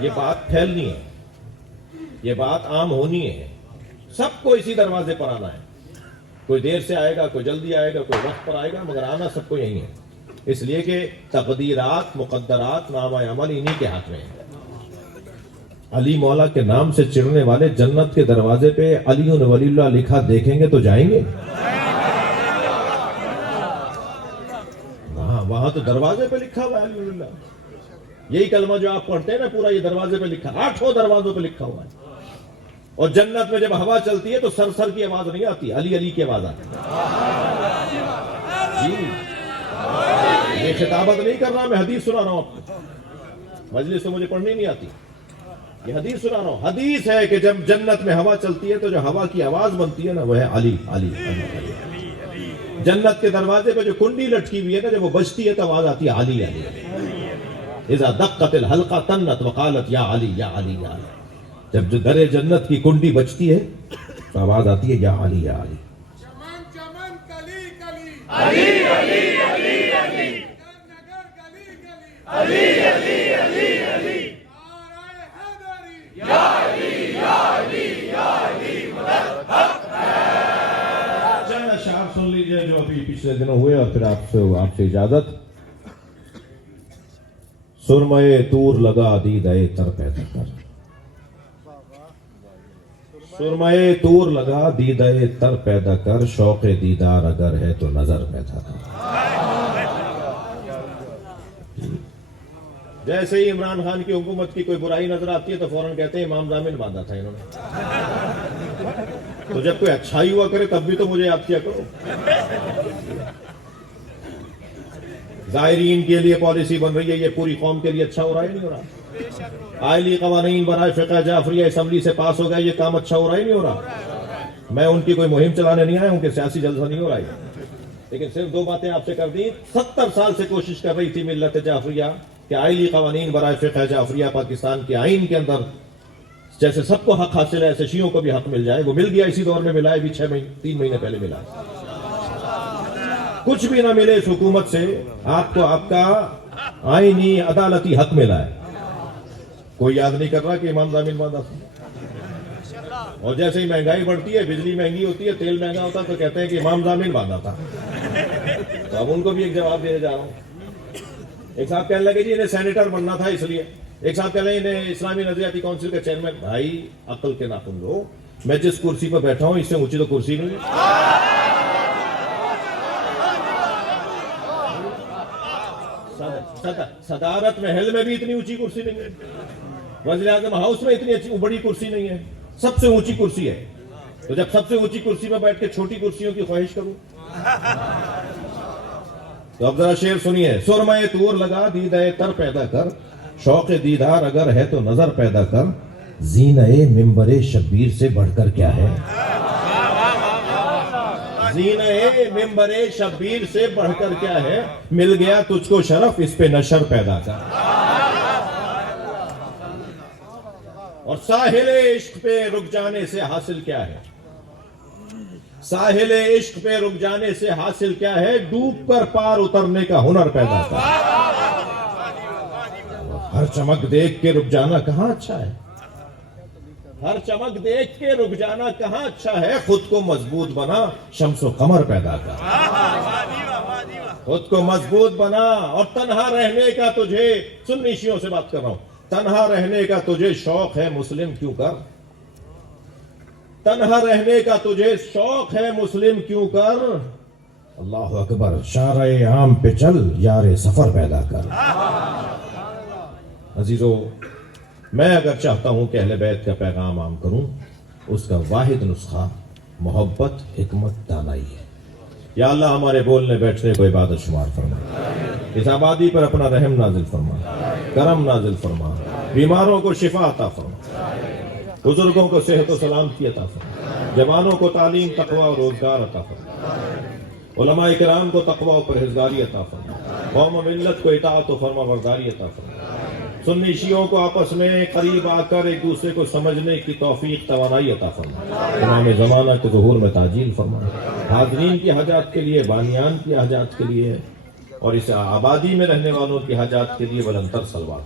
یہ بات پھیلنی ہے، یہ بات عام ہونی ہے. سب کو اسی دروازے پر آنا ہے. کوئی دیر سے آئے گا، کوئی جلدی آئے گا، کوئی وقت پر آئے گا، مگر آنا سب کو یہی ہے. اس لیے کہ تقدیرات، مقدرات، نامہ عمل انہی کے ہاتھ میں ہے. علی مولا کے نام سے چڑھنے والے جنت کے دروازے پہ علی ولی اللہ لکھا دیکھیں گے تو جائیں گے؟ وہاں تو دروازے پہ لکھا ہوا ہے علی ولی اللہ. یہی کلمہ جو آپ پڑھتے ہیں نا، پورا یہ دروازے پہ لکھا، 8 دروازوں پہ لکھا ہوا ہے. اور جنت میں جب ہوا چلتی ہے تو سر سر کی آواز نہیں آتی، علی علی کی آواز آتی ہے. یہ خطابت نہیں کر رہا، میں حدیث سنا رہا ہوں آپ کو. مجلس تو مجھے پڑھنی نہیں آتی، یہ حدیث سنا رہا ہوں. حدیث ہے کہ جب جنت میں ہوا چلتی ہے تو جو ہوا کی آواز بنتی ہے نا وہ ہے علی علی علی علی. جنت کے دروازے پہ جو کنڈی لٹکی ہوئی ہے نا، جب وہ بجتی ہے تو آواز آتی ہے علی علی. اذا دقت الحلقہ تنت وقالت یا علی یا علی یا علی. جب جو در جنت کی کنڈی بجتی ہے تو آواز آتی ہے یا علی یا علی. چمن چمن کلی کلی علی علی علی علی. نگر نگر گلی گلی چند اشعار سن لیجئے جو ابھی پچھلے دنوں ہوئے اور پھر آپ سے اجازت. سرمئے طور لگا دیدۂ تر پیدا کر. سرمئے طور لگا دیدۂ تر پیدا کر. شوق دیدار اگر ہے تو نظر پیدا کر. جیسے ہی عمران خان کی حکومت کی کوئی برائی نظر آتی ہے تو فوراً کہتے ہیں امام ضامن باندھا تھا انہوں نے. تو جب کوئی اچھائی ہوا کرے تب بھی تو مجھے یاد کیا کرو. زائرین کے لیے پالیسی بن رہی ہے, یہ پوری قوم کے لیے اچھا ہو رہا ہے نہیں ہو رہا؟ آئلی قوانین برائے فقہ جعفریہ اسمبلی سے پاس ہو گئے, یہ کام اچھا ہو رہا ہے نہیں ہو رہا؟ میں ان کی کوئی مہم چلانے نہیں آیا ہوں کہ سیاسی جلسہ نہیں ہو رہا ہے, لیکن صرف دو باتیں آپ سے کر دی. 70 سال سے کوشش کر رہی تھی ملت جعفریہ کہ آئلی قوانین برائے فقہ جعفریہ پاکستان کے آئین کے اندر جیسے سب کو حق حاصل ہے ایسے شیعوں کو بھی حق مل جائے. وہ مل گیا, اسی دور میں ملا ہے, بھی 3 مہینے پہلے ملا ہے. کچھ بھی نہ ملے اس حکومت سے, آپ کو آپ کا آئینی عدالتی حق ملا ہے. کوئی یاد نہیں کر رہا کہ امام ضامن باندھا تھا. اور جیسے ہی مہنگائی بڑھتی ہے, بجلی مہنگی ہوتی ہے, تیل مہنگا ہوتا ہے تو کہتے ہیں کہ امام ضامن باندھا تھا. تو اب ان کو بھی ایک جواب دینے جا رہا ہوں. ایک صاحب کہنے لگے جی انہیں سینیٹر بننا تھا اس لیے. ایک صاحب کہہ رہے ہیں انہیں اسلامی نظریاتی کونسل کے چیئرمین. بھائی عقل کے ناخن لو, میں جس کرسی پر بیٹھا ہوں اس سے اونچی تو کرسی نہیں ہے. صدارت محل میں بھی اتنی اونچی کرسی نہیں ہے, وزیر اعظم ہاؤس میں اتنی بڑی کرسی نہیں ہے, سب سے اونچی کرسی ہے. تو جب سب سے اونچی کرسی میں بیٹھ کے چھوٹی کرسیوں کی خواہش کروں تو اب ذرا شعر سنیے. سرمئے طور لگا دیدۂ تر پیدا کر. شوق دیدار اگر ہے تو نظر پیدا کر. زینۂ منبر شبیر سے بڑھ کر کیا ہے؟ زینۂ ممبر شبیر سے بڑھ کر کیا ہے؟ مل گیا تجھ کو شرف, اس پہ نشر پیدا کر. اور ساحل عشق پہ رک جانے سے حاصل کیا ہے؟ ساحل عشق پہ رک جانے سے حاصل کیا ہے؟ ڈوب کر پار اترنے کا ہنر پیدا کر. ہر چمک دیکھ کے رک جانا کہاں اچھا ہے؟ ہر چمک دیکھ کے رک جانا کہاں اچھا ہے؟ خود کو مضبوط بنا, شمس و قمر پیدا کر. خود کو مضبوط بنا اور تنہا رہنے کا تجھے, سنی شیعوں سے بات کر رہا ہوں, تنہا رہنے کا تجھے شوق ہے مسلم کیوں کر. تنہا رہنے کا تجھے شوق ہے مسلم کیوں کر. اللہ اکبر. شارع عام پہ چل, یار سفر پیدا کر. عزیزو, میں اگر چاہتا ہوں کہ اہل بیت کا پیغام عام کروں, اس کا واحد نسخہ محبت, حکمت, دانائی ہے. یا اللہ ہمارے بولنے بیٹھنے کو عبادت شمار فرما. اس آبادی پر اپنا رحم نازل فرما, کرم نازل فرما. بیماروں کو شفا عطا فرما, بزرگوں کو صحت و سلامتی عطا فرما, جوانوں کو تعلیم, تقوی اور روزگار عطا فرما, علماء کرام کو تقوی و پرہیزگاری عطا فرما, قوم و ملت کو اطاعت و فرما برداری عطا فرما. سنی شیعوں کو آپس میں قریب آ کر ایک دوسرے کو سمجھنے کی توفیق, توانائی عطا فرما. امام زمانہ کے ظہور میں تعجیل فرما. حاضرین کی حاجات کے لیے, بانیان کی حاجات کے لیے, اور اس آبادی میں رہنے والوں کی حاجات کے لیے بلندتر صلوات.